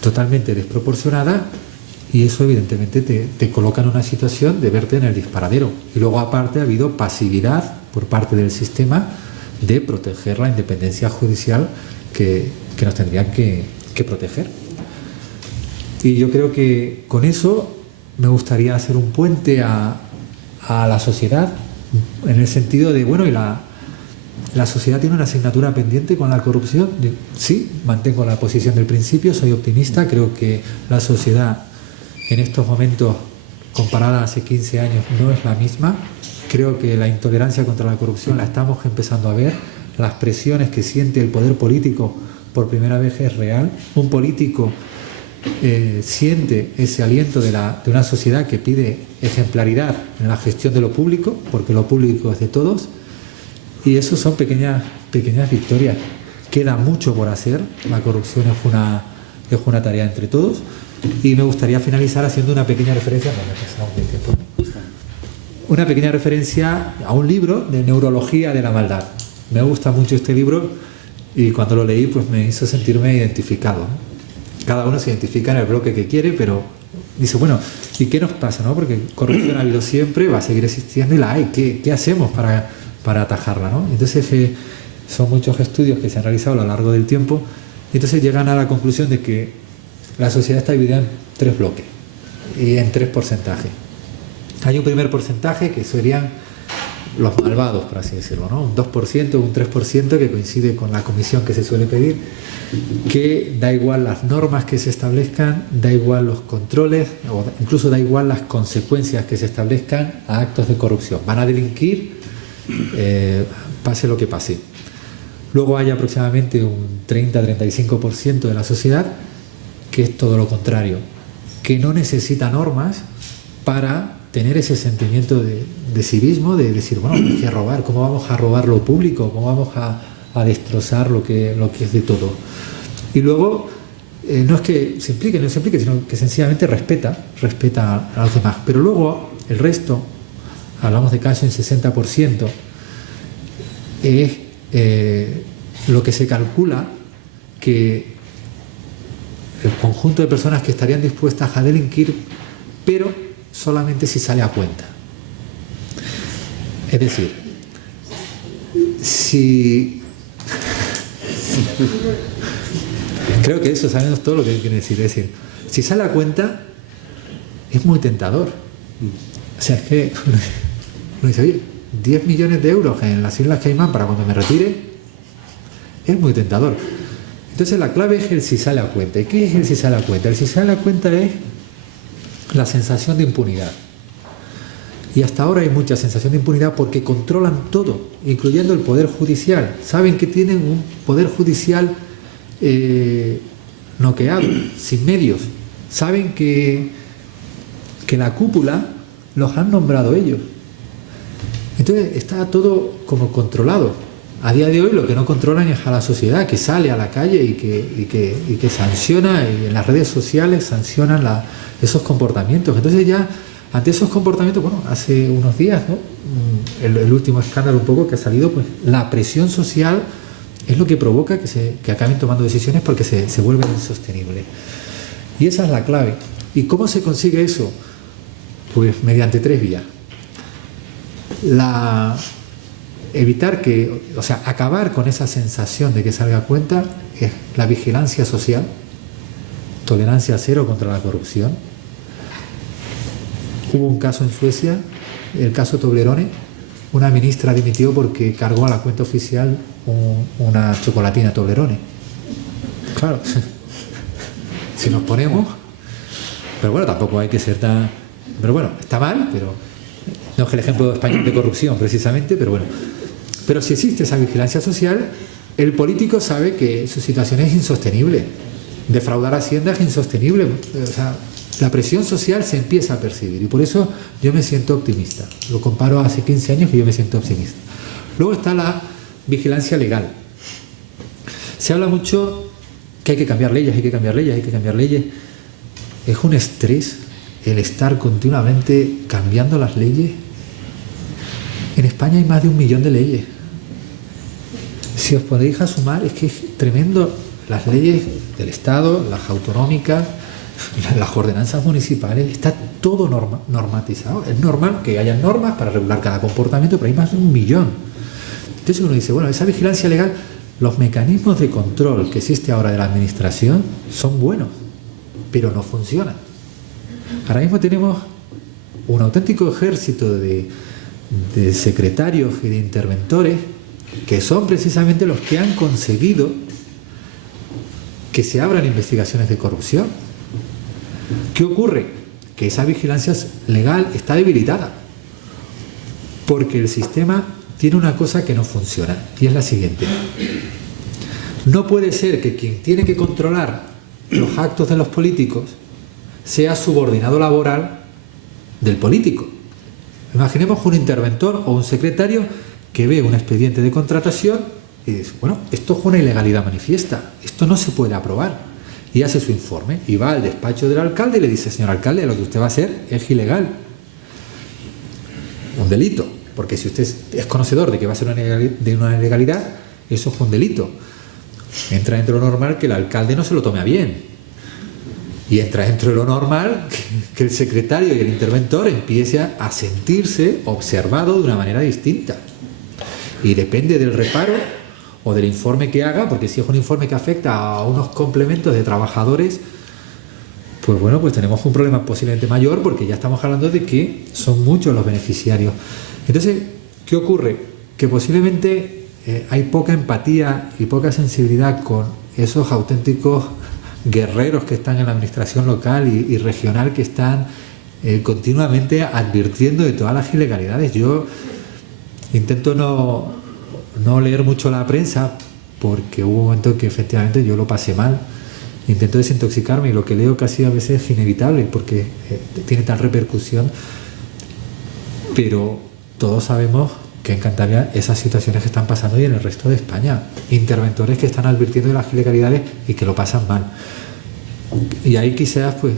totalmente desproporcionada, y eso evidentemente te coloca en una situación de verte en el disparadero. Y luego, aparte, ha habido pasividad por parte del sistema de proteger la independencia judicial que nos tendrían que proteger. Y yo creo que con eso me gustaría hacer un puente a la sociedad, en el sentido de, bueno, y la sociedad tiene una asignatura pendiente con la corrupción. Sí, mantengo la posición del principio, soy optimista, creo que la sociedad en estos momentos, comparada a hace 15 años, no es la misma. Creo que la intolerancia contra la corrupción la estamos empezando a ver. Las presiones que siente el poder político por primera vez es real. Un político siente ese aliento de una sociedad que pide ejemplaridad en la gestión de lo público, porque lo público es de todos, y eso son pequeñas victorias. Queda mucho por hacer. La corrupción es una tarea entre todos, y me gustaría finalizar haciendo una pequeña referencia a un libro de neurología de la maldad. Me gusta mucho este libro y cuando lo leí pues me hizo sentirme identificado. Cada uno se identifica en el bloque que quiere, pero dice, bueno, ¿y qué nos pasa, no? Porque corrupción ha habido siempre, va a seguir existiendo y la hay. ¿Qué hacemos para atajarla, no? Entonces son muchos estudios que se han realizado a lo largo del tiempo, y entonces llegan a la conclusión de que la sociedad está dividida en 3 bloques. y en 3 porcentajes. Hay un primer porcentaje que serían los malvados, por así decirlo, ¿no? Un 2%, un 3% que coincide con la comisión que se suele pedir, que da igual las normas que se establezcan, da igual los controles, o incluso da igual las consecuencias que se establezcan a actos de corrupción. Van a delinquir, pase lo que pase. Luego hay aproximadamente un 30-35% de la sociedad que es todo lo contrario, que no necesita normas para tener ese sentimiento de civismo, de decir, bueno, hay que robar, ¿cómo vamos a robar lo público? ¿Cómo vamos a destrozar lo que es de todo? Y luego, no es que se implique, no se implique, sino que sencillamente respeta a los demás. Pero luego, el resto, hablamos de casi un 60%, es lo que se calcula que el conjunto de personas que estarían dispuestas a delinquir, pero solamente si sale a cuenta. Es decir, creo que eso sabemos todo lo que quiere decir. Es decir, si sale a cuenta, es muy tentador. O sea, es que uno dice, oye, 10 millones de euros en las Islas Caimán para cuando me retire, es muy tentador. Entonces la clave es el si sale a cuenta. ¿Y qué es el si sale a cuenta? El si sale a cuenta es la sensación de impunidad. Y hasta ahora hay mucha sensación de impunidad porque controlan todo, incluyendo el Poder Judicial. Saben que tienen un Poder Judicial noqueado, sin medios. Saben que la cúpula los han nombrado ellos. Entonces está todo como controlado. A día de hoy lo que no controlan es a la sociedad, que sale a la calle y que sanciona, y en las redes sociales sancionan esos comportamientos. Entonces ya, ante esos comportamientos, bueno, hace unos días, ¿no? El último escándalo un poco que ha salido, pues la presión social es lo que provoca que acaben tomando decisiones porque se vuelven insostenibles. Y esa es la clave. ¿Y cómo se consigue eso? Pues mediante 3 vías. Acabar con esa sensación de que salga a cuenta es la vigilancia social, tolerancia cero contra la corrupción. Hubo un caso en Suecia, el caso Toblerone. Una ministra dimitió porque cargó a la cuenta oficial una chocolatina Toblerone. Claro, si nos ponemos... Pero bueno, tampoco hay que ser tan... Pero bueno, está mal, pero no es el ejemplo español de corrupción precisamente, pero bueno. Pero si existe esa vigilancia social, el político sabe que su situación es insostenible. Defraudar a Hacienda es insostenible. O sea, la presión social se empieza a percibir y por eso yo me siento optimista. Lo comparo a hace 15 años y yo me siento optimista. Luego está la vigilancia legal. Se habla mucho que hay que cambiar leyes, hay que cambiar leyes, hay que cambiar leyes. Es un estrés el estar continuamente cambiando las leyes. En España hay más de 1 millón de leyes. Si os podéis a sumar, es que es tremendo. Las leyes del Estado, las autonómicas, las ordenanzas municipales, está todo normatizado. Es normal que haya normas para regular cada comportamiento, pero hay más de 1 millón. Entonces uno dice, bueno, esa vigilancia legal, los mecanismos de control que existe ahora de la administración son buenos, pero no funcionan. Ahora mismo tenemos un auténtico ejército de secretarios y de interventores que son precisamente los que han conseguido que se abran investigaciones de corrupción. ¿Qué ocurre? Que esa vigilancia legal está debilitada porque el sistema tiene una cosa que no funciona y es la siguiente: no puede ser que quien tiene que controlar los actos de los políticos sea subordinado laboral del político. Imaginemos un interventor o un secretario que ve un expediente de contratación y dice, bueno, esto es una ilegalidad manifiesta, esto no se puede aprobar. Y hace su informe y va al despacho del alcalde y le dice, señor alcalde, lo que usted va a hacer es ilegal. Un delito, porque si usted es conocedor de que va a ser una ilegalidad, eso es un delito. Entra dentro de lo normal que el alcalde no se lo tome a bien. Y entra dentro de lo normal que el secretario y el interventor empiece a sentirse observado de una manera distinta. Y depende del reparo o del informe que haga, porque si es un informe que afecta a unos complementos de trabajadores, pues bueno, pues tenemos un problema posiblemente mayor, porque ya estamos hablando de que son muchos los beneficiarios. Entonces, ¿qué ocurre? Que posiblemente hay poca empatía y poca sensibilidad con esos auténticos guerreros que están en la administración local y regional, que están continuamente advirtiendo de todas las ilegalidades. Yo intento no leer mucho la prensa, porque hubo un momento que efectivamente yo lo pasé mal. Intento desintoxicarme, y lo que leo casi a veces es inevitable, porque tiene tal repercusión. Pero todos sabemos que en Cantabria esas situaciones que están pasando, y en el resto de España, interventores que están advirtiendo de las ilegalidades y que lo pasan mal. Y ahí quizás pues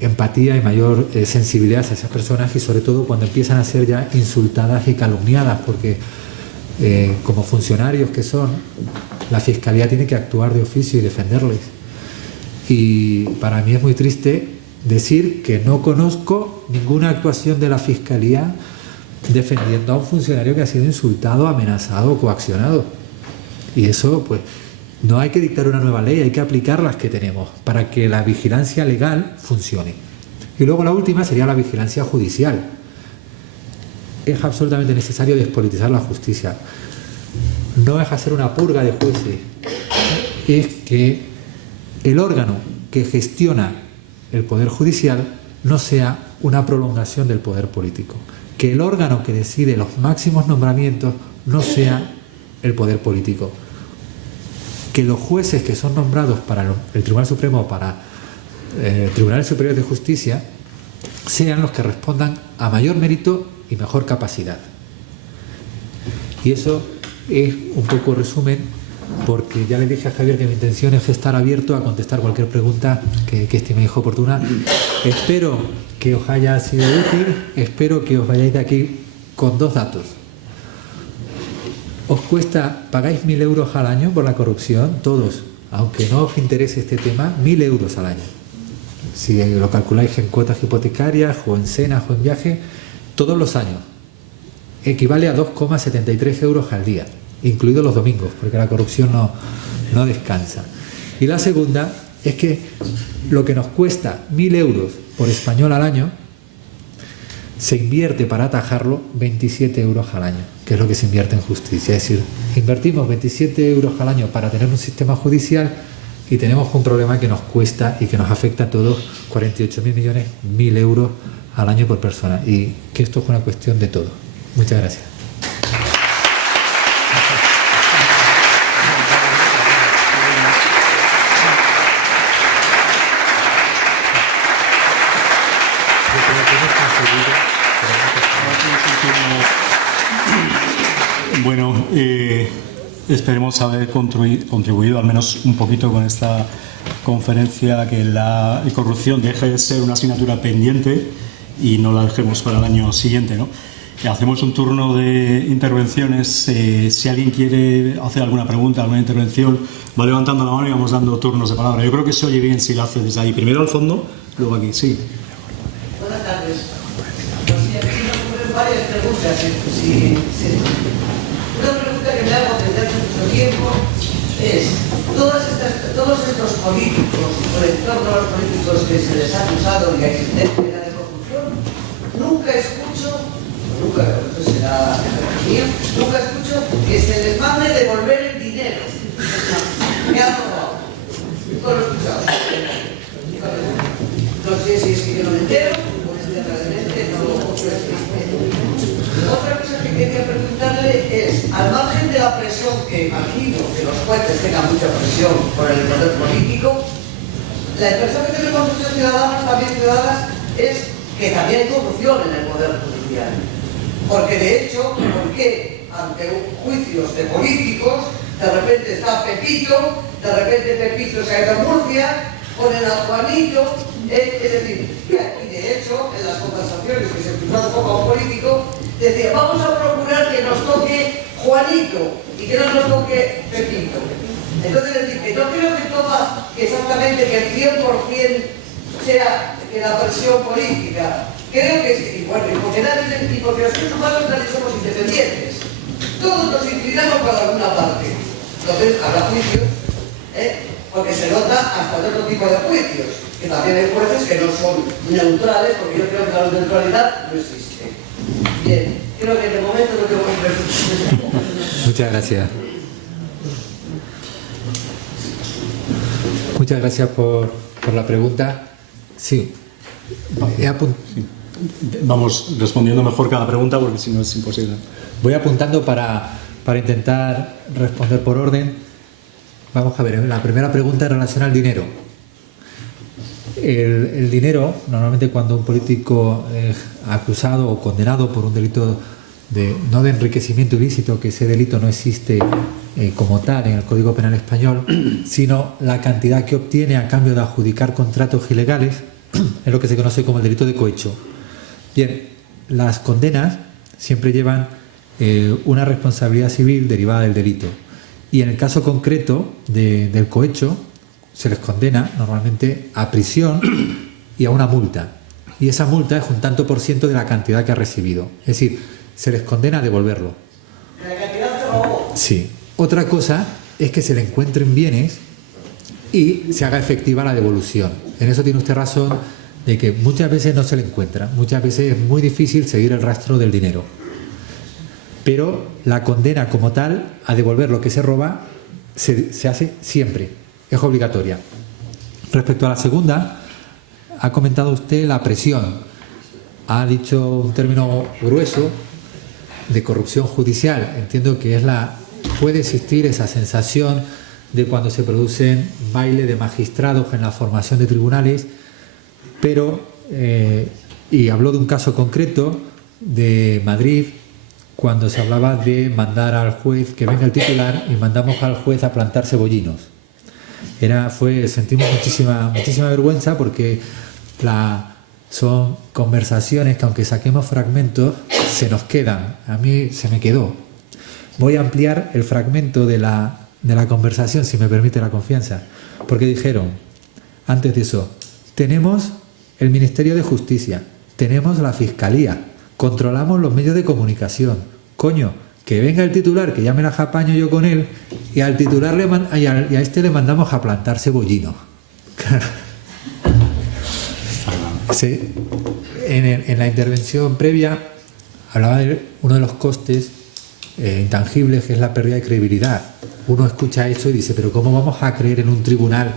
empatía y mayor sensibilidad hacia esas personas, y sobre todo cuando empiezan a ser ya insultadas y calumniadas, porque como funcionarios que son, la Fiscalía tiene que actuar de oficio y defenderles. Y para mí es muy triste decir que no conozco ninguna actuación de la Fiscalía defendiendo a un funcionario que ha sido insultado, amenazado o coaccionado. Y eso, pues, no hay que dictar una nueva ley, hay que aplicar las que tenemos para que la vigilancia legal funcione. Y luego la última sería la vigilancia judicial. Es absolutamente necesario despolitizar la justicia. No es hacer una purga de jueces, es que el órgano que gestiona el poder judicial no sea una prolongación del poder político. Que el órgano que decide los máximos nombramientos no sea el poder político. Que los jueces que son nombrados para el Tribunal Supremo o para Tribunales Superiores de Justicia sean los que respondan a mayor mérito y mejor capacidad. Y eso es un poco resumen, porque ya le dije a Javier que mi intención es estar abierto a contestar cualquier pregunta que estiméis oportuna. Espero que os haya sido útil, espero que os vayáis de aquí con dos datos. ¿Os cuesta, pagáis 1.000 euros al año por la corrupción? Todos, aunque no os interese este tema, 1.000 euros al año. Si lo calculáis en cuotas hipotecarias o en cenas o en viaje, todos los años. Equivale a 2,73 euros al día, incluidos los domingos, porque la corrupción no descansa. Y la segunda es que lo que nos cuesta 1.000 euros por español al año, se invierte para atajarlo 27 euros al año, que es lo que se invierte en justicia. Es decir, invertimos 27 euros al año para tener un sistema judicial, y tenemos un problema que nos cuesta y que nos afecta a todos 48.000 millones, 1.000 euros al año por persona, y que esto es una cuestión de todo. Muchas gracias. Bueno, esperemos haber contribuido al menos un poquito con esta conferencia, que la corrupción deje de ser una asignatura pendiente y no la dejemos para el año siguiente, ¿no? Hacemos un turno de intervenciones. Si alguien quiere hacer alguna pregunta, alguna intervención, va levantando la mano y vamos dando turnos de palabra. Yo creo que se oye bien si lo hace desde ahí. Primero al fondo, luego aquí. Sí. Buenas tardes. Pues sí, aquí me ocurren varias preguntas. Una pregunta que me hago desde hace mucho tiempo es: todos estos políticos, por el entorno de los políticos que se les ha acusado de la existencia de corrupción, nunca escucho que se les mande devolver el dinero que han robado. Nunca lo he escuchado. No sé si es que yo no me entero, o es que realmente no lo he. Otra cosa que quería preguntarle es, al margen de la presión que imagino que los jueces tengan mucha presión por el poder político, la impresión que tenemos muchos ciudadanos, también ciudadanas, es que también hay corrupción en el poder judicial. Porque de hecho, ¿por qué ante juicios de políticos, de repente está Pepito, de repente Pepito se ha ido a Murcia, ponen a Juanito, es decir, y de hecho, en las conversaciones que se escucharon un poco a un político, decía, vamos a procurar que nos toque Juanito y que no nos toque Pepito. Entonces, es decir, que no creo que toma exactamente que el 100% sea que la presión política. Creo que sí, bueno, y porque los seres humanos nadie somos independientes. Todos nos inclinamos para alguna parte. Entonces, habrá juicios. porque se nota hasta en otro tipo de juicios, que también hay jueces que no son neutrales, porque yo creo que la neutralidad no existe. Bien, creo que de momento no tengo más preguntas. Muchas gracias. Muchas gracias por la pregunta. Sí. Vamos respondiendo mejor cada pregunta porque si no es imposible. Voy apuntando para intentar responder por orden. Vamos a ver, la primera pregunta en relación al dinero. El dinero, normalmente cuando un político es acusado o condenado por un delito no de enriquecimiento ilícito, que ese delito no existe como tal en el Código Penal español, sino la cantidad que obtiene a cambio de adjudicar contratos ilegales, es lo que se conoce como el delito de cohecho. Bien, las condenas siempre llevan una responsabilidad civil derivada del delito. Y en el caso concreto del cohecho, se les condena normalmente a prisión y a una multa. Y esa multa es un tanto por ciento de la cantidad que ha recibido. Es decir, se les condena a devolverlo. ¿La cantidad se robó? Sí. Otra cosa es que se le encuentren bienes y se haga efectiva la devolución. En eso tiene usted razón de que muchas veces no se le encuentra. Muchas veces es muy difícil seguir el rastro del dinero. Pero la condena como tal a devolver lo que se roba se hace siempre, es obligatoria. Respecto a la segunda, ha comentado usted la presión. Ha dicho un término grueso de corrupción judicial. Entiendo que puede existir esa sensación de cuando se producen baile de magistrados en la formación de tribunales, pero, y habló de un caso concreto de Madrid, cuando se hablaba de mandar al juez que venga el titular y mandamos al juez a plantar cebollinos. Sentimos muchísima vergüenza porque son conversaciones que aunque saquemos fragmentos, se nos quedan. A mí se me quedó. Voy a ampliar el fragmento de la conversación, si me permite la confianza, porque dijeron, antes de eso, tenemos el Ministerio de Justicia, tenemos la Fiscalía, controlamos los medios de comunicación. Coño, que venga el titular, que ya me las apaño yo con él, y al titular y a este le mandamos a plantar cebollino. Sí. En la intervención previa hablaba de uno de los costes intangibles, que es la pérdida de credibilidad. Uno escucha eso y dice, pero ¿cómo vamos a creer en un tribunal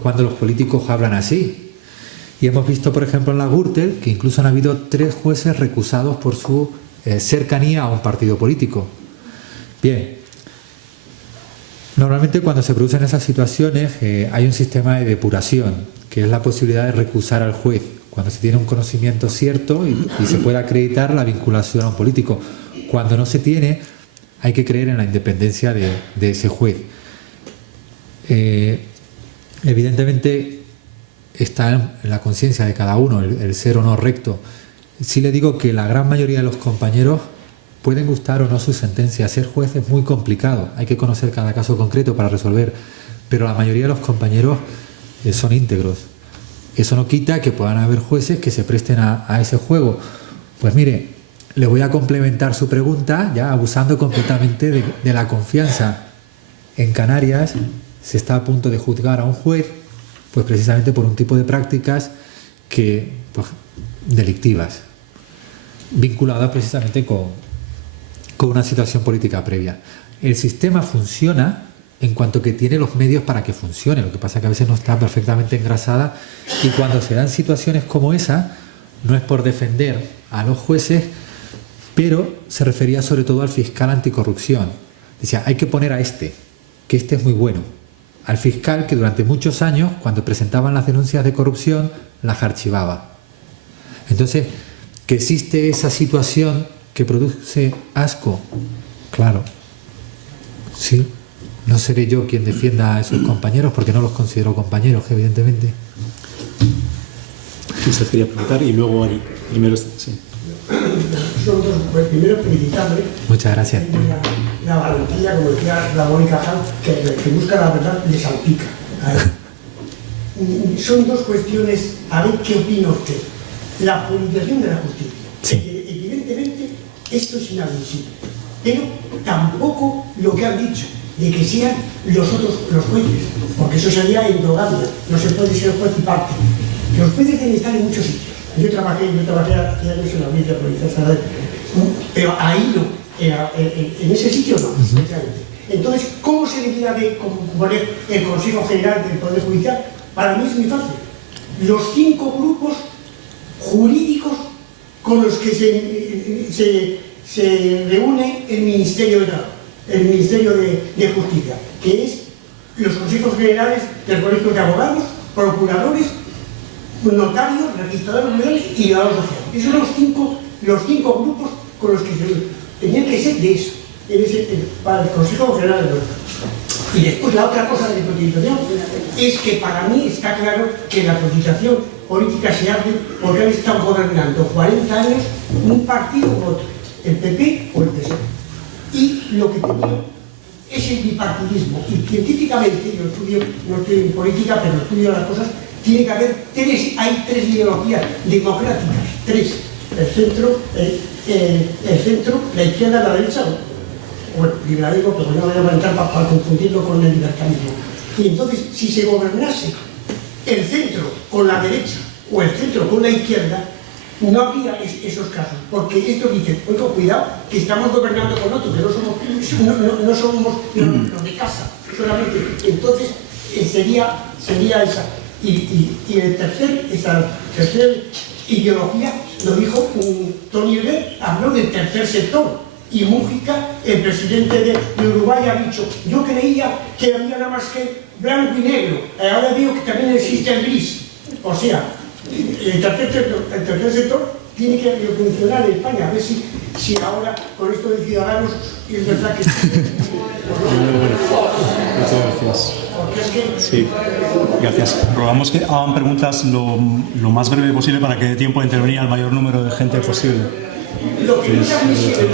cuando los políticos hablan así? Y hemos visto, por ejemplo, en la Gürtel, que incluso han habido 3 jueces recusados por su cercanía a un partido político. Bien, normalmente cuando se producen esas situaciones hay un sistema de depuración, que es la posibilidad de recusar al juez, cuando se tiene un conocimiento cierto y se puede acreditar la vinculación a un político. Cuando no se tiene, hay que creer en la independencia de ese juez. Evidentemente está en la conciencia de cada uno el ser o no recto. Sí le digo que la gran mayoría de los compañeros pueden gustar o no sus sentencias. Ser juez es muy complicado, hay que conocer cada caso concreto para resolver, pero la mayoría de los compañeros son íntegros. Eso no quita que puedan haber jueces que se presten a ese juego. Pues mire, le voy a complementar su pregunta, ya abusando completamente de la confianza. En Canarias se está a punto de juzgar a un juez, pues precisamente por un tipo de prácticas delictivas, vinculadas precisamente con una situación política previa. El sistema funciona en cuanto que tiene los medios para que funcione, lo que pasa es que a veces no está perfectamente engrasada, y cuando se dan situaciones como esa, no es por defender a los jueces, pero se refería sobre todo al fiscal anticorrupción. Decía, hay que poner a que este es muy bueno. Al fiscal que durante muchos años, cuando presentaban las denuncias de corrupción, las archivaba. Entonces, que existe esa situación que produce asco, claro, sí. No seré yo quien defienda a esos compañeros porque no los considero compañeros, evidentemente. Usted quería preguntar y luego ahí. Primero, sí. Primero felicitarle. Muchas gracias. La valentía, como decía la Mónica Sanz, que busca la verdad le salpica. Son 2 cuestiones, a ver qué opina usted. La politización de la justicia. Sí. Evidentemente, esto es inadmisible. Pero tampoco lo que han dicho. de que sean los jueces, porque eso sería endogable, no se puede ser juez y parte. Los jueces deben estar en muchos sitios. Yo trabajé hace años en la audiencia provincial, pero ahí no, en ese sitio no, especialmente. Entonces, ¿cómo se debería de componer el Consejo General del Poder Judicial? Para mí es muy fácil. Los 5 grupos jurídicos con los que se reúne el Ministerio de Justicia, que es los consejos generales del Colegio de Abogados, procuradores, notarios, registradores notariales y abogados sociales. Esos son los cinco grupos con los que se tenían que ser de eso, para el Consejo General del Poder. Y después la otra cosa de la politización es que para mí está claro que la politización política se hace porque han estado gobernando 40 años un partido u otro, el PP o el PSOE. Y lo que tenía es el bipartidismo. Y científicamente, yo estudio, no estoy en política, pero estudio las cosas, tiene que haber hay 3 ideologías democráticas, 3. El centro, la izquierda, la derecha. Bueno, liberalismo, pero no voy a entrar para confundirlo con el libertarismo. Y entonces, si se gobernase el centro con la derecha o el centro con la izquierda, no habría esos casos, porque estos dicen, oiga, cuidado, que estamos gobernando con otros, que no somos los de casa, solamente. Entonces, sería esa. Y esa tercera ideología lo dijo Tony Blair, habló del tercer sector. Y Mújica, el presidente de Uruguay, ha dicho, yo creía que había nada más que blanco y negro, ahora veo que también existe el gris. O sea, el tercer sector tiene que funcionar en España, a ver si ahora con esto de Ciudadanos es verdad que... Muchas gracias. Sí, gracias. Rogamos que hagan preguntas lo más breve posible para que dé tiempo a intervenir al mayor número de gente posible. Lo que no es admisible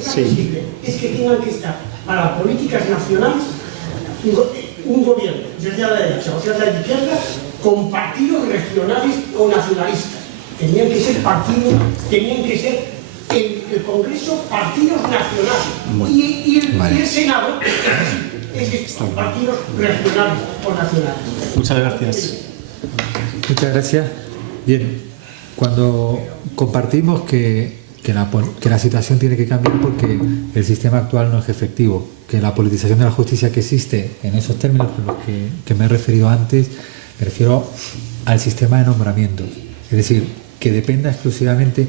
Sí. es que tengan que estar para políticas nacionales un gobierno, ya sea de la derecha o sea de la izquierda, con partidos regionales o nacionalistas. Tenían que ser partidos, tenían que ser el Congreso partidos nacionales y el Senado es partidos regionales o nacionales. Muchas gracias. Muchas gracias. Bien, cuando compartimos que la situación tiene que cambiar porque el sistema actual no es efectivo, que la politización de la justicia que existe en esos términos con los que me he referido antes, me refiero al sistema de nombramientos, es decir, que dependa exclusivamente.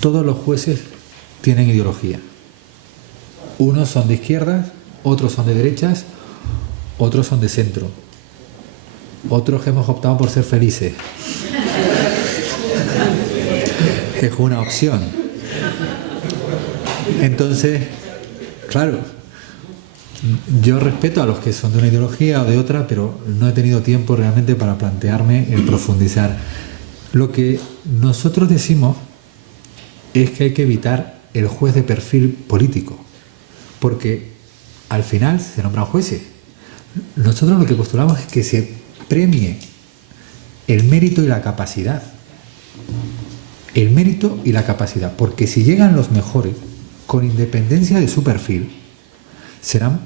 Todos los jueces tienen ideología. Unos son de izquierdas, otros son de derechas, otros son de centro. Otros hemos optado por ser felices. Es una opción. Entonces, claro, yo respeto a los que son de una ideología o de otra, pero no he tenido tiempo realmente para plantearme el profundizar. Lo que nosotros decimos es que hay que evitar el juez de perfil político, porque al final se nombran jueces. Nosotros lo que postulamos es que se premie el mérito y la capacidad. El mérito y la capacidad, porque si llegan los mejores, con independencia de su perfil, serán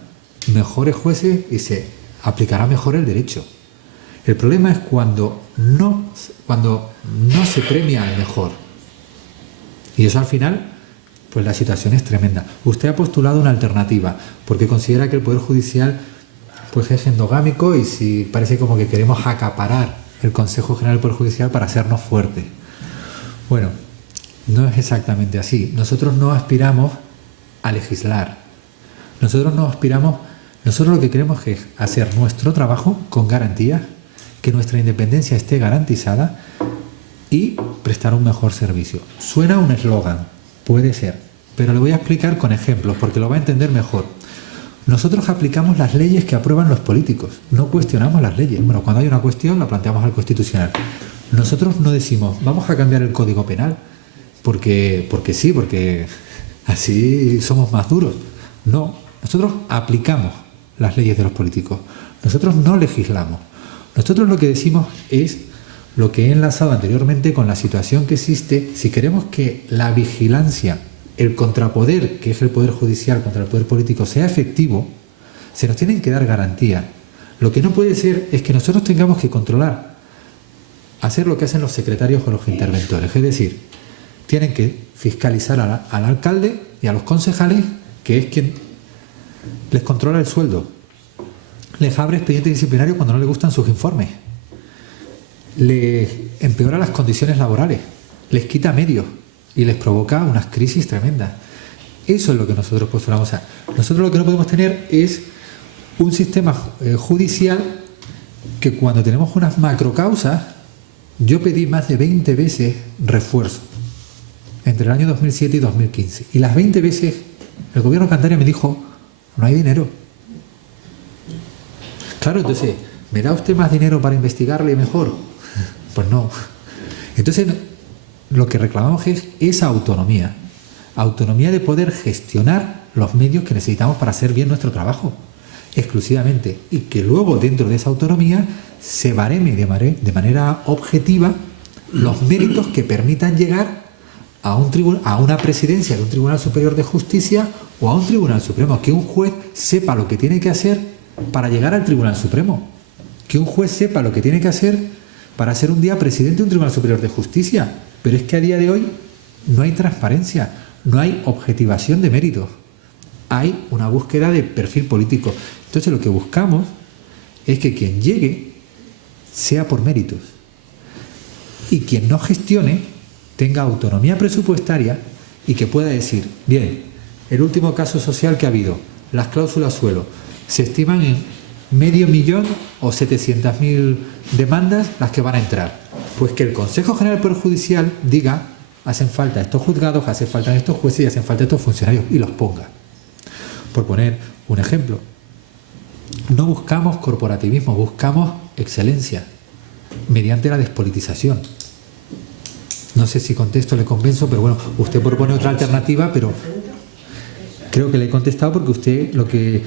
mejores jueces y se aplicará mejor el derecho. El problema es cuando no se premia al mejor. Y eso al final, pues la situación es tremenda. Usted ha postulado una alternativa, porque considera que el Poder Judicial pues es endogámico y si parece como que queremos acaparar el Consejo General del Poder Judicial para hacernos fuertes. Bueno, no es exactamente así. Nosotros no aspiramos a legislar. Nosotros lo que queremos es hacer nuestro trabajo con garantías, que nuestra independencia esté garantizada y prestar un mejor servicio. Suena un eslogan, puede ser, pero le voy a explicar con ejemplos porque lo va a entender mejor. Nosotros aplicamos las leyes que aprueban los políticos, no cuestionamos las leyes. Bueno, cuando hay una cuestión la planteamos al Constitucional. Nosotros no decimos, vamos a cambiar el Código Penal, porque sí, porque así somos más duros. No, nosotros aplicamos las leyes de los políticos. Nosotros no legislamos. Nosotros lo que decimos es lo que he enlazado anteriormente con la situación que existe. Si queremos que la vigilancia el contrapoder, que es el poder judicial contra el poder político, sea efectivo, se nos tienen que dar garantías. Lo que no puede ser es que nosotros tengamos que controlar, hacer lo que hacen los secretarios o los interventores, es decir, tienen que fiscalizar al alcalde y a los concejales, que es quien les controla el sueldo, les abre expedientes disciplinarios cuando no les gustan sus informes, les empeora las condiciones laborales, les quita medios y les provoca unas crisis tremendas. Eso es lo que nosotros postulamos. Nosotros lo que no podemos tener es un sistema judicial que cuando tenemos unas macrocausas, yo pedí más de 20 veces refuerzo entre el año 2007 y 2015. Y las 20 veces el gobierno de Cantabria me dijo, no hay dinero. Claro, entonces, ¿me da usted más dinero para investigarle mejor? Pues no. Entonces, lo que reclamamos es esa autonomía. Autonomía de poder gestionar los medios que necesitamos para hacer bien nuestro trabajo, exclusivamente. Y que luego, dentro de esa autonomía, se bareme de manera objetiva los méritos que permitan llegar a una presidencia de un Tribunal Superior de Justicia o a un Tribunal Supremo. Que un juez sepa lo que tiene que hacer para llegar al Tribunal Supremo. Que un juez sepa lo que tiene que hacer para ser un día presidente de un Tribunal Superior de Justicia. Pero es que a día de hoy no hay transparencia, no hay objetivación de méritos. Hay una búsqueda de perfil político. Entonces lo que buscamos es que quien llegue sea por méritos. Y quien no gestione tenga autonomía presupuestaria y que pueda decir, bien, el último caso social que ha habido, las cláusulas suelo, se estiman en 500.000 o 700.000 demandas las que van a entrar. Pues que el Consejo General del Poder Judicial diga, hacen falta estos juzgados, hacen falta estos jueces y hacen falta estos funcionarios, y los ponga. Por poner un ejemplo, no buscamos corporativismo, buscamos excelencia mediante la despolitización. No sé si contesto, le convenzo, pero bueno, usted propone otra alternativa, pero creo que le he contestado porque usted lo que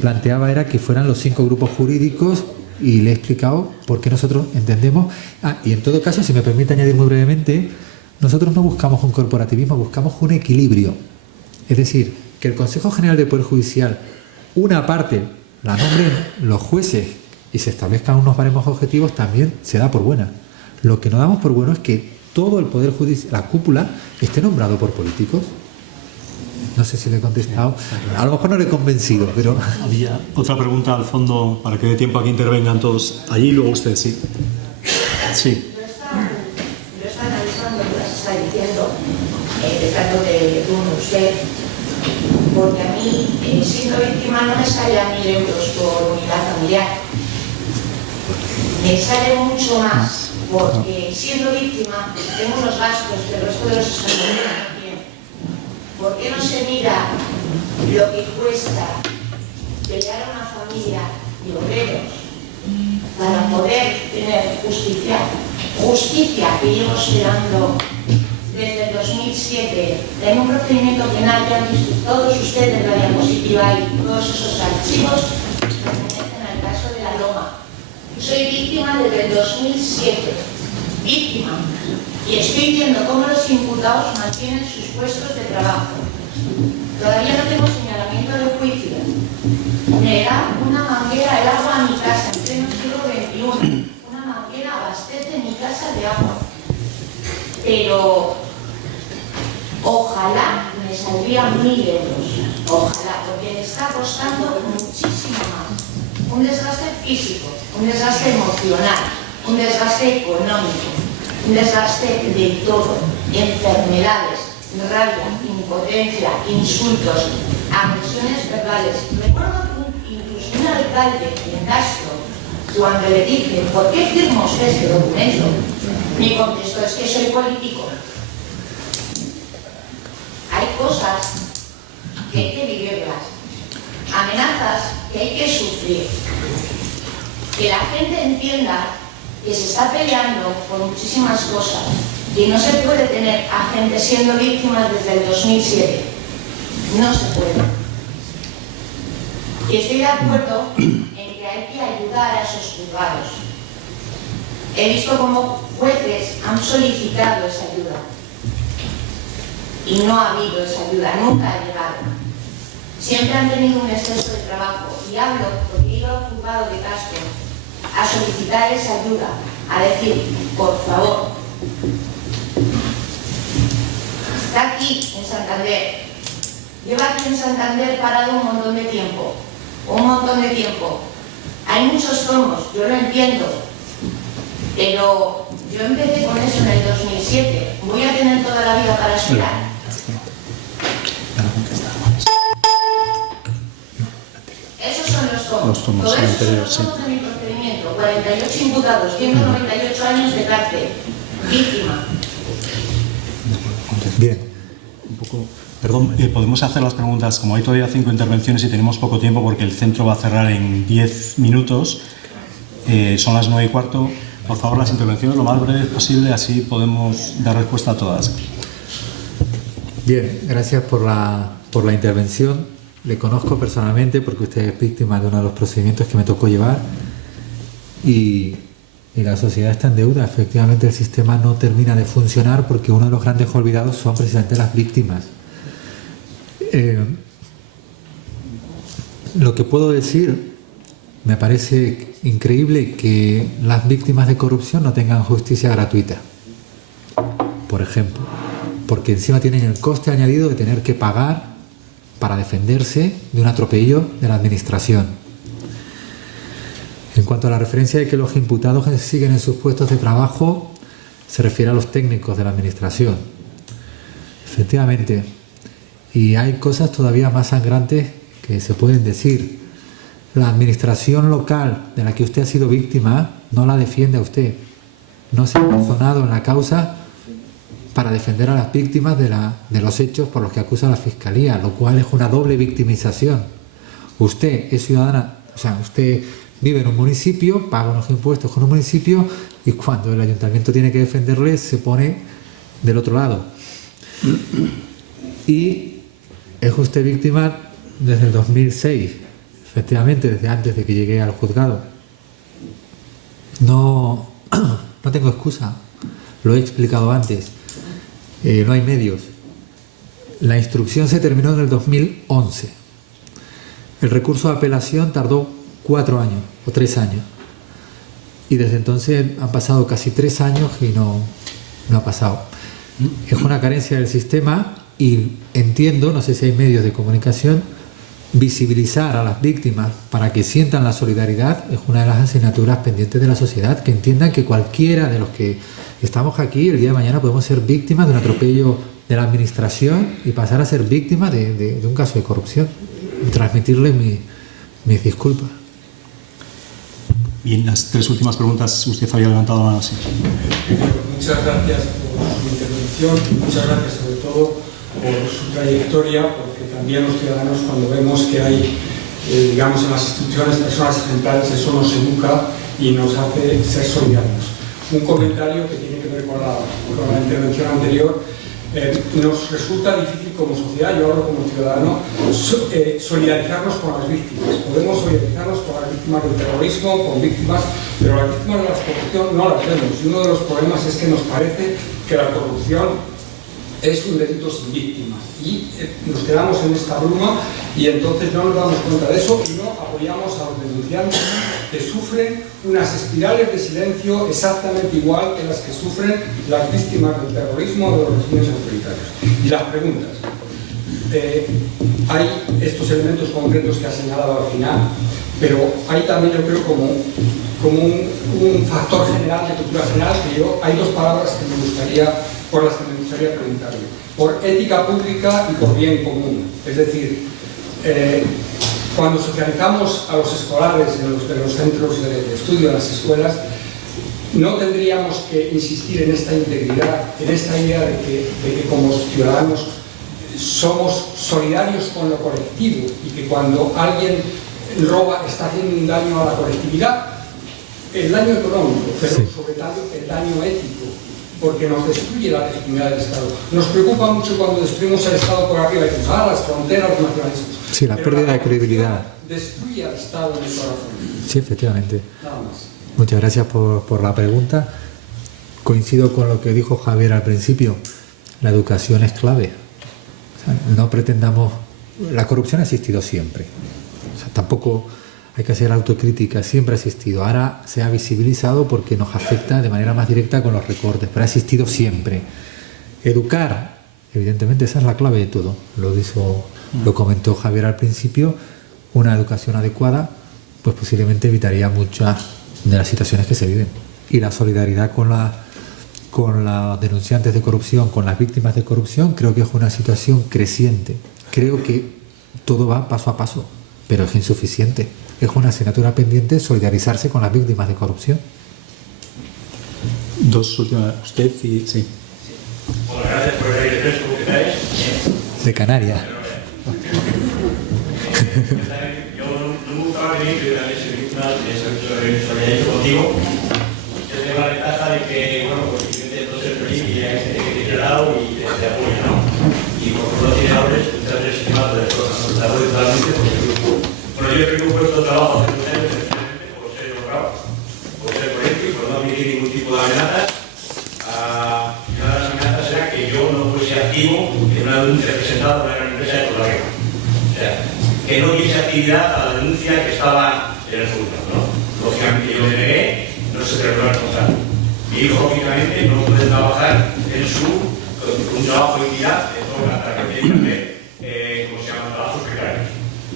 planteaba era que fueran los 5 grupos jurídicos y le he explicado por qué nosotros entendemos. Y en todo caso, si me permite añadir muy brevemente, nosotros no buscamos un corporativismo, buscamos un equilibrio. Es decir, que el Consejo General del Poder Judicial, una parte la nombren los jueces y se establezcan unos baremos objetivos, también se da por buena. Lo que no damos por bueno es que todo el Poder Judicial, la cúpula, esté nombrado por políticos. No sé si le he contestado. A lo mejor no le he convencido, pero... Había otra pregunta al fondo para que dé tiempo a que intervengan todos. Allí y luego usted, sí. Sí. Yo estaba analizando lo que se está diciendo, tratando de usted, porque a mí, siendo víctima, no me sale a 1.000 euros por unidad familiar. Me sale mucho más, porque siendo víctima tengo unos gastos que el resto de los españoles no tienen. ¿Por qué no se mira lo que cuesta pelear a una familia de obreros para poder tener justicia? Justicia que llevo esperando desde el 2007 en un procedimiento penal que han visto todos ustedes en la diapositiva y todos esos archivos pertenecen al caso de la Loma. Soy víctima desde el 2007, víctima. Y estoy viendo cómo los imputados mantienen sus puestos de trabajo. Todavía no tengo señalamiento de juicio. Me da una manguera el agua a mi casa en pleno siglo XXI. Una manguera abastece mi casa de agua. Pero ojalá me saldrían 1.000 euros. Ojalá, porque me está costando muchísimo más. Un desgaste físico, un desgaste emocional, un desgaste económico, un desgaste de todo, enfermedades, rabia, impotencia, insultos, agresiones verbales. Recuerdo que incluso un alcalde en Castro, cuando le dije, ¿por qué firma usted este documento?, me contestó, es que soy político. Hay cosas que hay que vivirlas, amenazas que hay que sufrir, que la gente entienda que se está peleando por muchísimas cosas y no se puede tener a gente siendo víctimas desde el 2007. No se puede. Y estoy de acuerdo en que hay que ayudar a esos juzgados. He visto cómo jueces han solicitado esa ayuda. y no ha habido esa ayuda, nunca ha llegado. Siempre han tenido un exceso de trabajo y hablo porque he ido al juzgado de Castro a solicitar esa ayuda, a decir, por favor, está aquí en Santander, lleva aquí en Santander parado un montón de tiempo, hay muchos tomos, yo lo entiendo, pero yo empecé con eso en el 2007, voy a tener toda la vida para esperar. Esos son los tomos. Todo eso son los tomos de mi procedimiento. 48 imputados, 198 años de cárcel. Víctima. Bien. Un poco, perdón, podemos hacer las preguntas. Como hay todavía 5 intervenciones y tenemos poco tiempo porque el centro va a cerrar en 10 minutos. Son las 9:15. Por favor, las intervenciones lo más breves posible, así podemos dar respuesta a todas. Bien, gracias por la intervención. Le conozco personalmente porque usted es víctima de uno de los procedimientos que me tocó llevar y la sociedad está en deuda. Efectivamente, el sistema no termina de funcionar porque uno de los grandes olvidados son precisamente las víctimas. Lo que puedo decir, me parece increíble que las víctimas de corrupción no tengan justicia gratuita, por ejemplo, porque encima tienen el coste añadido de tener que pagar para defenderse de un atropello de la administración. En cuanto a la referencia de que los imputados siguen en sus puestos de trabajo, se refiere a los técnicos de la administración. Efectivamente, y hay cosas todavía más sangrantes que se pueden decir. La administración local de la que usted ha sido víctima no la defiende a usted. No se ha personado en la causa para defender a las víctimas de los hechos por los que acusa la Fiscalía, lo cual es una doble victimización. Usted es ciudadana, o sea, usted vive en un municipio, paga unos impuestos con un municipio y cuando el ayuntamiento tiene que defenderle se pone del otro lado. Y es usted víctima desde el 2006, efectivamente, desde antes de que llegué al juzgado. No tengo excusa, lo he explicado antes. No hay medios. La instrucción se terminó en el 2011. El recurso de apelación tardó 4 años o 3 años. Y desde entonces han pasado casi 3 años y no ha pasado. Es una carencia del sistema y entiendo, no sé si hay medios de comunicación, visibilizar a las víctimas para que sientan la solidaridad es una de las asignaturas pendientes de la sociedad, que entiendan que cualquiera de los que estamos aquí el día de mañana podemos ser víctimas de un atropello de la administración y pasar a ser víctimas de un caso de corrupción y transmitirles mis disculpas. Bien, las 3 últimas preguntas usted había levantado la mano así. Muchas gracias por su intervención y muchas gracias sobre todo por su trayectoria, porque también los ciudadanos cuando vemos que hay, digamos, en las instituciones personas ejemplares, eso nos educa y nos hace ser solidarios. Un comentario que tiene que ver con la intervención anterior. Nos resulta difícil como sociedad, yo hablo como ciudadano, solidarizarnos con las víctimas. Podemos solidarizarnos con las víctimas del terrorismo, con víctimas, pero las víctimas de la corrupción no las vemos. Y uno de los problemas es que nos parece que la corrupción es un delito sin víctimas. Y nos quedamos en esta bruma y entonces no nos damos cuenta de eso y no apoyamos a los denunciantes que sufren unas espirales de silencio exactamente igual que las que sufren las víctimas del terrorismo o de los regímenes autoritarios. Y las preguntas. Hay estos elementos concretos que ha señalado al final, pero hay también, yo creo, como un factor general de cultura general que hay 2 palabras que me gustaría, por las que me gustaría preguntarle. Por ética pública y por bien común. Es decir, cuando socializamos a los escolares en los centros de estudio, en las escuelas, no tendríamos que insistir en esta integridad, en esta idea de que como ciudadanos somos solidarios con lo colectivo y que cuando alguien roba está haciendo un daño a la colectividad, el daño económico, pero sobre todo el daño ético, porque nos destruye la legitimidad del Estado. Nos preocupa mucho cuando destruimos el Estado por arriba y decimos, las fronteras, los nacionalismos. Sí, la pérdida de credibilidad. Destruye al Estado en el corazón. Sí, efectivamente. Nada más. Muchas gracias por la pregunta. Coincido con lo que dijo Javier al principio. La educación es clave. No pretendamos... La corrupción ha existido siempre. O sea, tampoco hay que hacer autocrítica, siempre ha existido. Ahora se ha visibilizado porque nos afecta de manera más directa con los recortes, pero ha existido siempre. Educar, evidentemente, esa es la clave de todo. Lo comentó Javier al principio. Una educación adecuada, pues posiblemente evitaría muchas de las situaciones que se viven. Y la solidaridad con los denunciantes de corrupción, con las víctimas de corrupción, creo que es una situación creciente. Creo que todo va paso a paso, pero es insuficiente. Es una asignatura pendiente solidarizarse con las víctimas de corrupción. Dos últimas, usted y... Sí. Bueno, gracias por el aire fresco que traes. De Canarias. Yo no me gustaba venir, pero también soy víctima de eso que he hecho contigo. Yo tengo la ventaja de que, bueno, pues yo intento ser feliz y hay gente que tiene al lado y te apoya, ¿no? Y como no tiene ahora, muchas veces se mata de cosas, no te apoyo totalmente porque bueno, yo creo que he puesto trabajo hace muchos años precisamente por ser honrado, por ser correcto y por no admitir ningún tipo de amenazas. Una de las amenazas era que yo no fuese activo en una denuncia presentada por una empresa de Torreón. O sea, que no diese actividad a la denuncia que estaba en el juzgado, ¿no? Lógicamente yo me negué, no se trató de responsable. Mi hijo, lógicamente, no puede trabajar en un trabajo de equidad de toda la tarde, ¿cómo se llama? Trabajos precarios.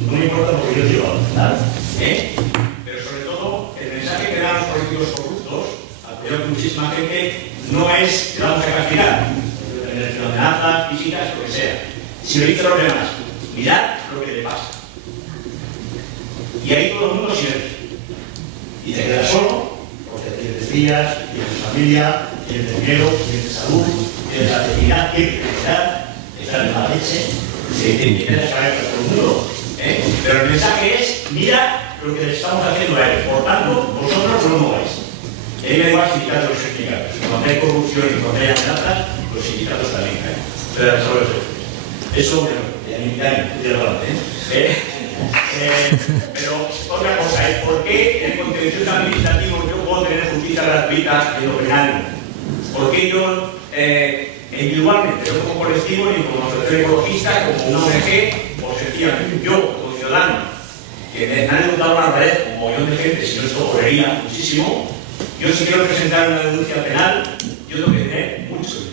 No me importa porque yo digo, ¿verdad? Pero sobre todo, el mensaje que dan los políticos corruptos, apoyado por muchísima gente, no es que vamos a castigar, amenazas físicas, lo que sea. Si lo dice los demás, mirad lo que le pasa. Y ahí todo el mundo siente. Y te quedas solo, porque tienes días, tienes familia, tienes dinero, tienes salud, tienes la dignidad, tienes felicidad, estás en la leche, te quedas saber para todo el mundo. Pero el mensaje es, mira lo que le estamos haciendo a él. Por tanto, vosotros no mováis. A mí me da igual sindicatos los sindicatos. Cuando hay corrupción y cuando hay amenazas, los sindicatos también caen. Eso, bueno, ya ni pero otra cosa es por qué en el contencioso administrativo yo puedo tener justicia gratuita en lo penal. ¿Por qué yo individualmente, no como colectivo, ni como asociación ecologista, como una ONG, o sencillamente yo como ciudadano, que me han educado una red como millón de gente, si no esto correría muchísimo? Yo si quiero presentar una denuncia penal, yo tengo que tener mucho dinero.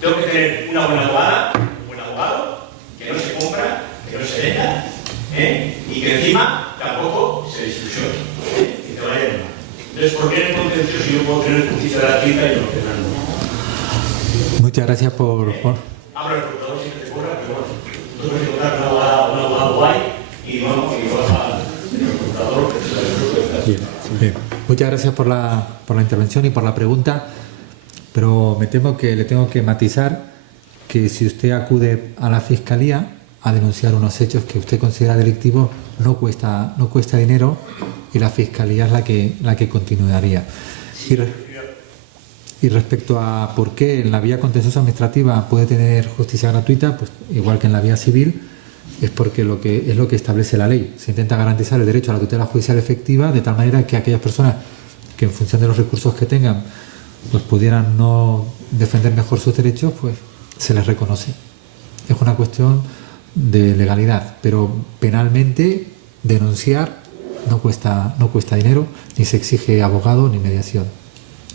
Tengo que tener una buena abogada, un buen abogado, que no se compra, que no se venda, y que encima tampoco se discusione, que te vaya de mal. Entonces, ¿por qué en el contencioso yo puedo tener justicia gratuita y no penal no? Muchas gracias por... Abro el computador si no te cobra, pero bueno, tú puedes encontrar un abogado guay y vamos, y vas al computador, que se lo Bien. Muchas gracias por la intervención y por la pregunta, pero me temo que le tengo que matizar que si usted acude a la Fiscalía a denunciar unos hechos que usted considera delictivos, no cuesta dinero y la Fiscalía es la que continuaría. Y respecto a por qué en la vía contenciosa administrativa puede tener justicia gratuita, pues igual que en la vía civil, es porque es lo que establece la ley. Se intenta garantizar el derecho a la tutela judicial efectiva de tal manera que aquellas personas que en función de los recursos que tengan pues pudieran no defender mejor sus derechos, pues se les reconoce. Es una cuestión de legalidad, pero penalmente denunciar no cuesta dinero, ni se exige abogado ni mediación.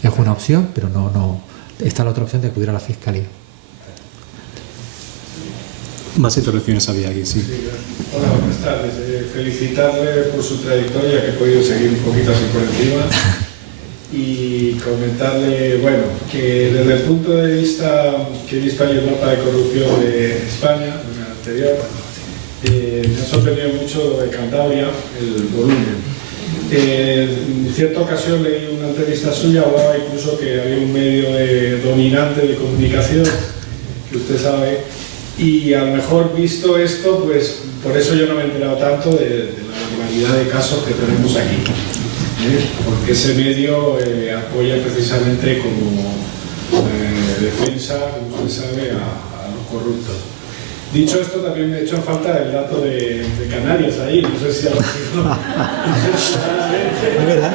Es una opción, pero no está la otra opción de acudir a la Fiscalía. Más intervenciones había aquí, sí. Hola, buenas tardes. Felicitarle por su trayectoria, que he podido seguir un poquito así por encima, y comentarle, bueno, que desde el punto de vista que he visto ahí el mapa de corrupción de España, en el anterior, me ha sorprendido mucho de Cantabria el volumen. En cierta ocasión leí una entrevista suya, hablaba incluso que había un medio dominante de comunicación, que usted sabe, y a lo mejor visto esto, pues por eso yo no me he enterado tanto de la normalidad de casos que tenemos aquí, porque ese medio apoya precisamente como defensa, como usted sabe, a los corruptos. Dicho esto, también me ha hecho falta el dato de Canarias ahí, no sé si a lo mejor... ¿Es verdad?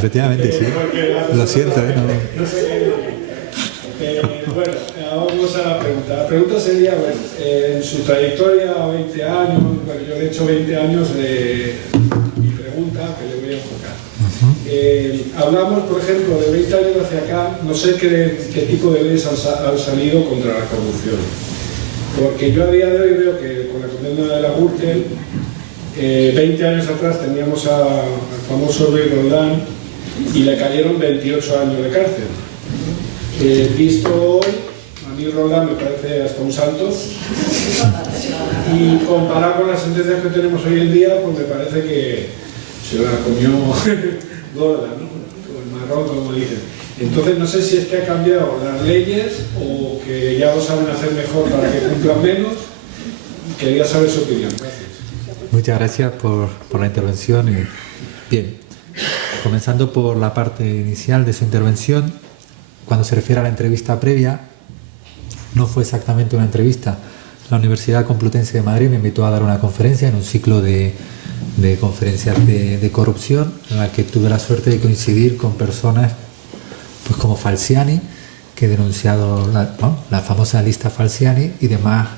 Efectivamente, sí. Lo siento, No sé bueno, vamos a la pregunta. La pregunta sería, bueno, en su trayectoria, 20 años, bueno, yo le he hecho 20 años de mi pregunta, que le voy a enfocar. Hablamos, por ejemplo, de 20 años hacia acá, no sé qué tipo de leyes han salido contra la corrupción. Porque yo a día de hoy veo que con la condena de la Gürtel, 20 años atrás teníamos al famoso Luis Roldán y le cayeron 28 años de cárcel. Visto hoy, a mí Roldán me parece hasta un santo, y comparado con las sentencias que tenemos hoy en día, pues me parece que se la comió gorda, ¿no? O el marrón, como dicen. Entonces no sé si es que ha cambiado las leyes o que ya lo saben hacer mejor para que cumplan menos. Quería saber su opinión. Gracias. Muchas gracias por la intervención. Bien, comenzando por la parte inicial de su intervención, cuando se refiere a la entrevista previa, no fue exactamente una entrevista. La Universidad Complutense de Madrid me invitó a dar una conferencia en un ciclo de conferencias de corrupción, en la que tuve la suerte de coincidir con personas pues como Falciani, que he denunciado la famosa lista Falciani, y demás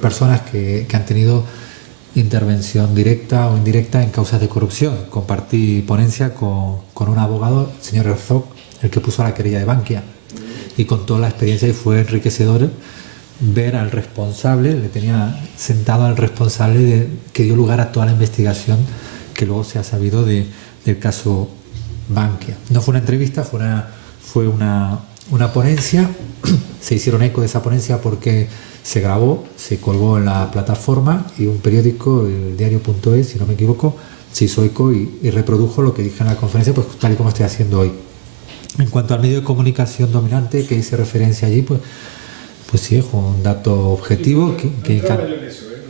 personas que han tenido intervención directa o indirecta en causas de corrupción. Compartí ponencia con un abogado, el señor Herzog, el que puso la querella de Bankia, y contó la experiencia, y fue enriquecedor ver al responsable, le tenía sentado al responsable que dio lugar a toda la investigación que luego se ha sabido del caso Bankia. No fue una entrevista, fue una ponencia. Se hicieron eco de esa ponencia porque se grabó, se colgó en la plataforma, y un periódico, el diario.es, si no me equivoco, se hizo eco y reprodujo lo que dije en la conferencia, pues tal y como estoy haciendo hoy. En cuanto al medio de comunicación dominante que hice referencia allí, pues sí, es un dato objetivo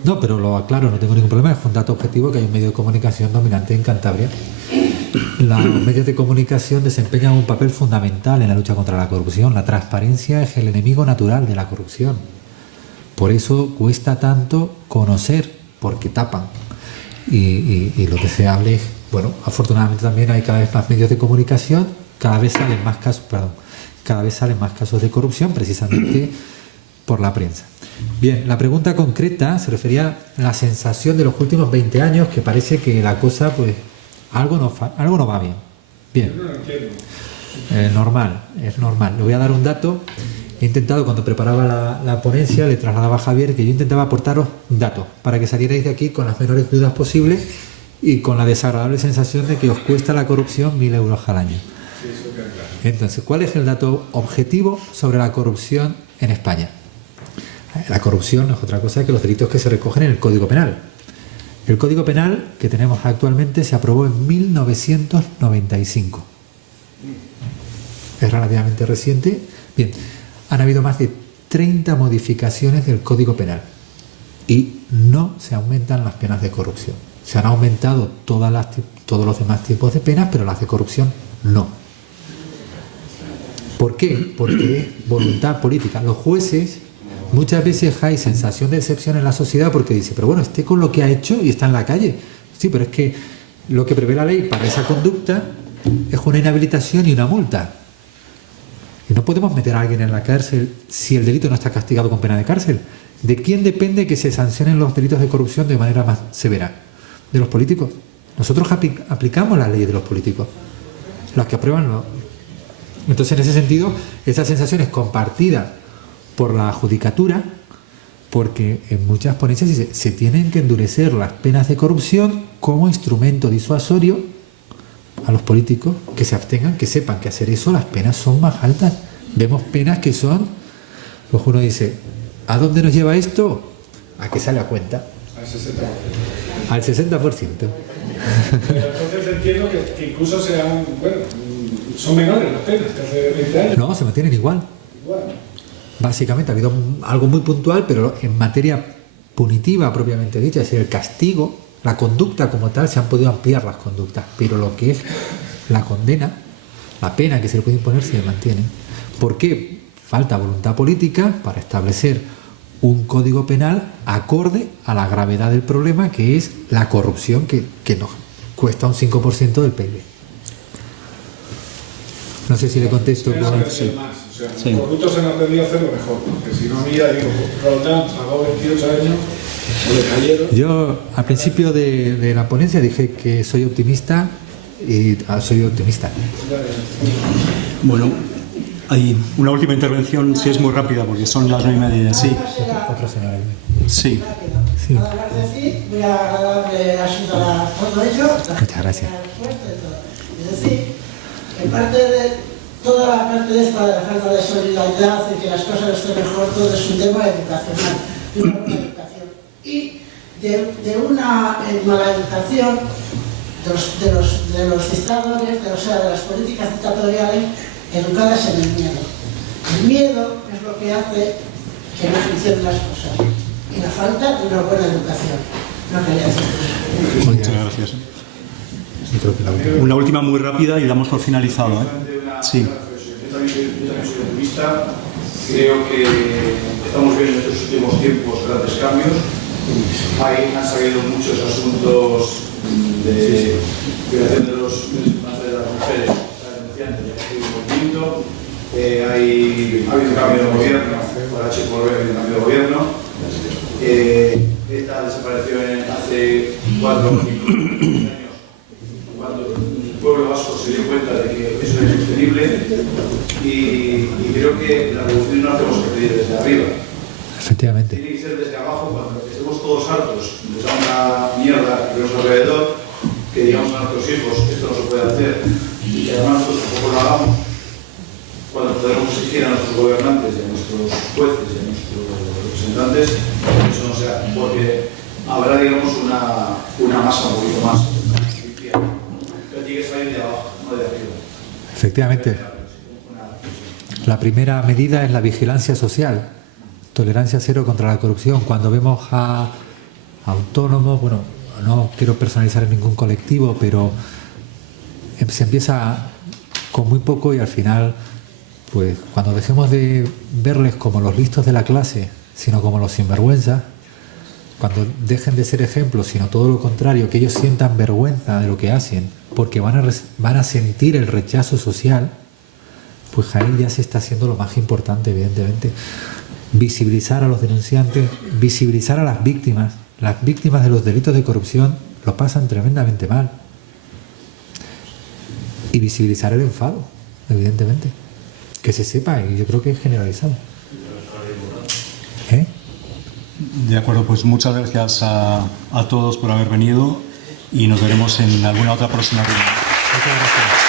no, pero lo aclaro, no tengo ningún problema. Es un dato objetivo que hay un medio de comunicación dominante en Cantabria. Los medios de comunicación desempeñan un papel fundamental en la lucha contra la corrupción. La transparencia es el enemigo natural de la corrupción. Por eso cuesta tanto conocer, porque tapan. Y lo deseable es, bueno, afortunadamente también hay cada vez más medios de comunicación, cada vez salen más casos de corrupción, precisamente por la prensa. Bien, la pregunta concreta se refería a la sensación de los últimos 20 años, que parece que la cosa, pues, algo no va bien. Bien. Es normal. Le voy a dar un dato. He intentado, cuando preparaba la ponencia, le trasladaba a Javier que yo intentaba aportaros datos para que salierais de aquí con las menores dudas posibles y con la desagradable sensación de que os cuesta la corrupción 1.000 euros al año. Entonces, ¿cuál es el dato objetivo sobre la corrupción en España? La corrupción no es otra cosa que los delitos que se recogen en el Código Penal. El Código Penal que tenemos actualmente se aprobó en 1995. Es relativamente reciente. Bien, han habido más de 30 modificaciones del Código Penal y no se aumentan las penas de corrupción. Se han aumentado todos los demás tipos de penas, pero las de corrupción no. ¿Por qué? Porque es voluntad política. Los jueces muchas veces hay sensación de decepción en la sociedad porque dice, pero bueno, esté con lo que ha hecho y está en la calle. Sí, pero es que lo que prevé la ley para esa conducta es una inhabilitación y una multa. Y no podemos meter a alguien en la cárcel si el delito no está castigado con pena de cárcel. ¿De quién depende que se sancionen los delitos de corrupción de manera más severa? ¿De los políticos? Nosotros aplicamos las leyes de los políticos, las que aprueban los... Entonces, en ese sentido, esa sensación es compartida por la judicatura, porque en muchas ponencias se tienen que endurecer las penas de corrupción como instrumento disuasorio a los políticos que se abstengan, que sepan que hacer eso las penas son más altas. Vemos penas que son, pues uno dice, ¿a dónde nos lleva esto? ¿A qué sale a cuenta? Al 60%. Al 60%. Pero entonces entiendo que incluso sean, bueno, son menores las penas que hace 20 años. No, se mantienen igual. Básicamente ha habido algo muy puntual, pero en materia punitiva propiamente dicha, es decir, el castigo, la conducta como tal, se han podido ampliar las conductas, pero lo que es la condena, la pena que se le puede imponer, se mantiene. ¿Por qué? Falta voluntad política para establecer un código penal acorde a la gravedad del problema, que es la corrupción, que nos cuesta un 5% del PIB. No sé si le contesto. Menos con- que hacer más. O sea, los corruptos han aprendido a hacerlo mejor. Porque si no, mira, digo, Roldán pagó 28 años, o le cayeron. Yo al principio de la ponencia dije que soy optimista y soy optimista. Bueno, hay una última intervención, si es muy rápida, porque son las 9:30. Sí, Otro señor. sí. Sí. Nada más decir, muy agradable ha sido todo ello. Muchas gracias. Es decir, en parte de toda la parte esta de la falta de solidaridad y que las cosas estén mejor, todo es un tema educacional, de una buena educación. Y de una mala educación de los dictadores, o sea, de las políticas dictatoriales educadas en el miedo. El miedo es lo que hace que no funcionen las cosas. Y la falta de una buena educación. No quería decir. Muchas gracias. Yo creo que la última. Una última muy rápida y damos por finalizado. Sí. Yo también soy optimista. Creo que estamos viendo en estos últimos tiempos grandes cambios. Han salido muchos asuntos de violación de los derechos de las mujeres, denunciantes, hay un movimiento, ha habido un cambio de gobierno, por H por B ha habido un cambio de gobierno. ETA desapareció hace 4 o 5 años, cuando el pueblo vasco se dio cuenta de que eso es insostenible y creo que la revolución no la tenemos que pedir desde arriba. Efectivamente. Tiene que ser desde abajo cuando estemos todos hartos de tanta mierda que nuestro alrededor, que digamos a nuestros hijos esto no se puede hacer y que además nosotros tampoco lo hagamos, cuando podemos exigir a nuestros gobernantes y a nuestros jueces y a nuestros representantes que eso no sea, porque habrá digamos una masa un poquito más limpia, pero tiene que salir de abajo, no de arriba. Efectivamente. La primera medida es la vigilancia social. Tolerancia cero contra la corrupción. Cuando vemos a autónomos, bueno, no quiero personalizar en ningún colectivo, pero se empieza con muy poco y al final, pues cuando dejemos de verles como los listos de la clase, sino como los sinvergüenzas, cuando dejen de ser ejemplos, sino todo lo contrario, que ellos sientan vergüenza de lo que hacen, porque van a sentir el rechazo social, pues ahí ya se está haciendo lo más importante, evidentemente. Visibilizar a los denunciantes, visibilizar a las víctimas de los delitos de corrupción lo pasan tremendamente mal. Y visibilizar el enfado, evidentemente. Que se sepa, y yo creo que es generalizado. De acuerdo, pues muchas gracias a todos por haber venido y nos veremos en alguna otra próxima reunión. Muchas gracias.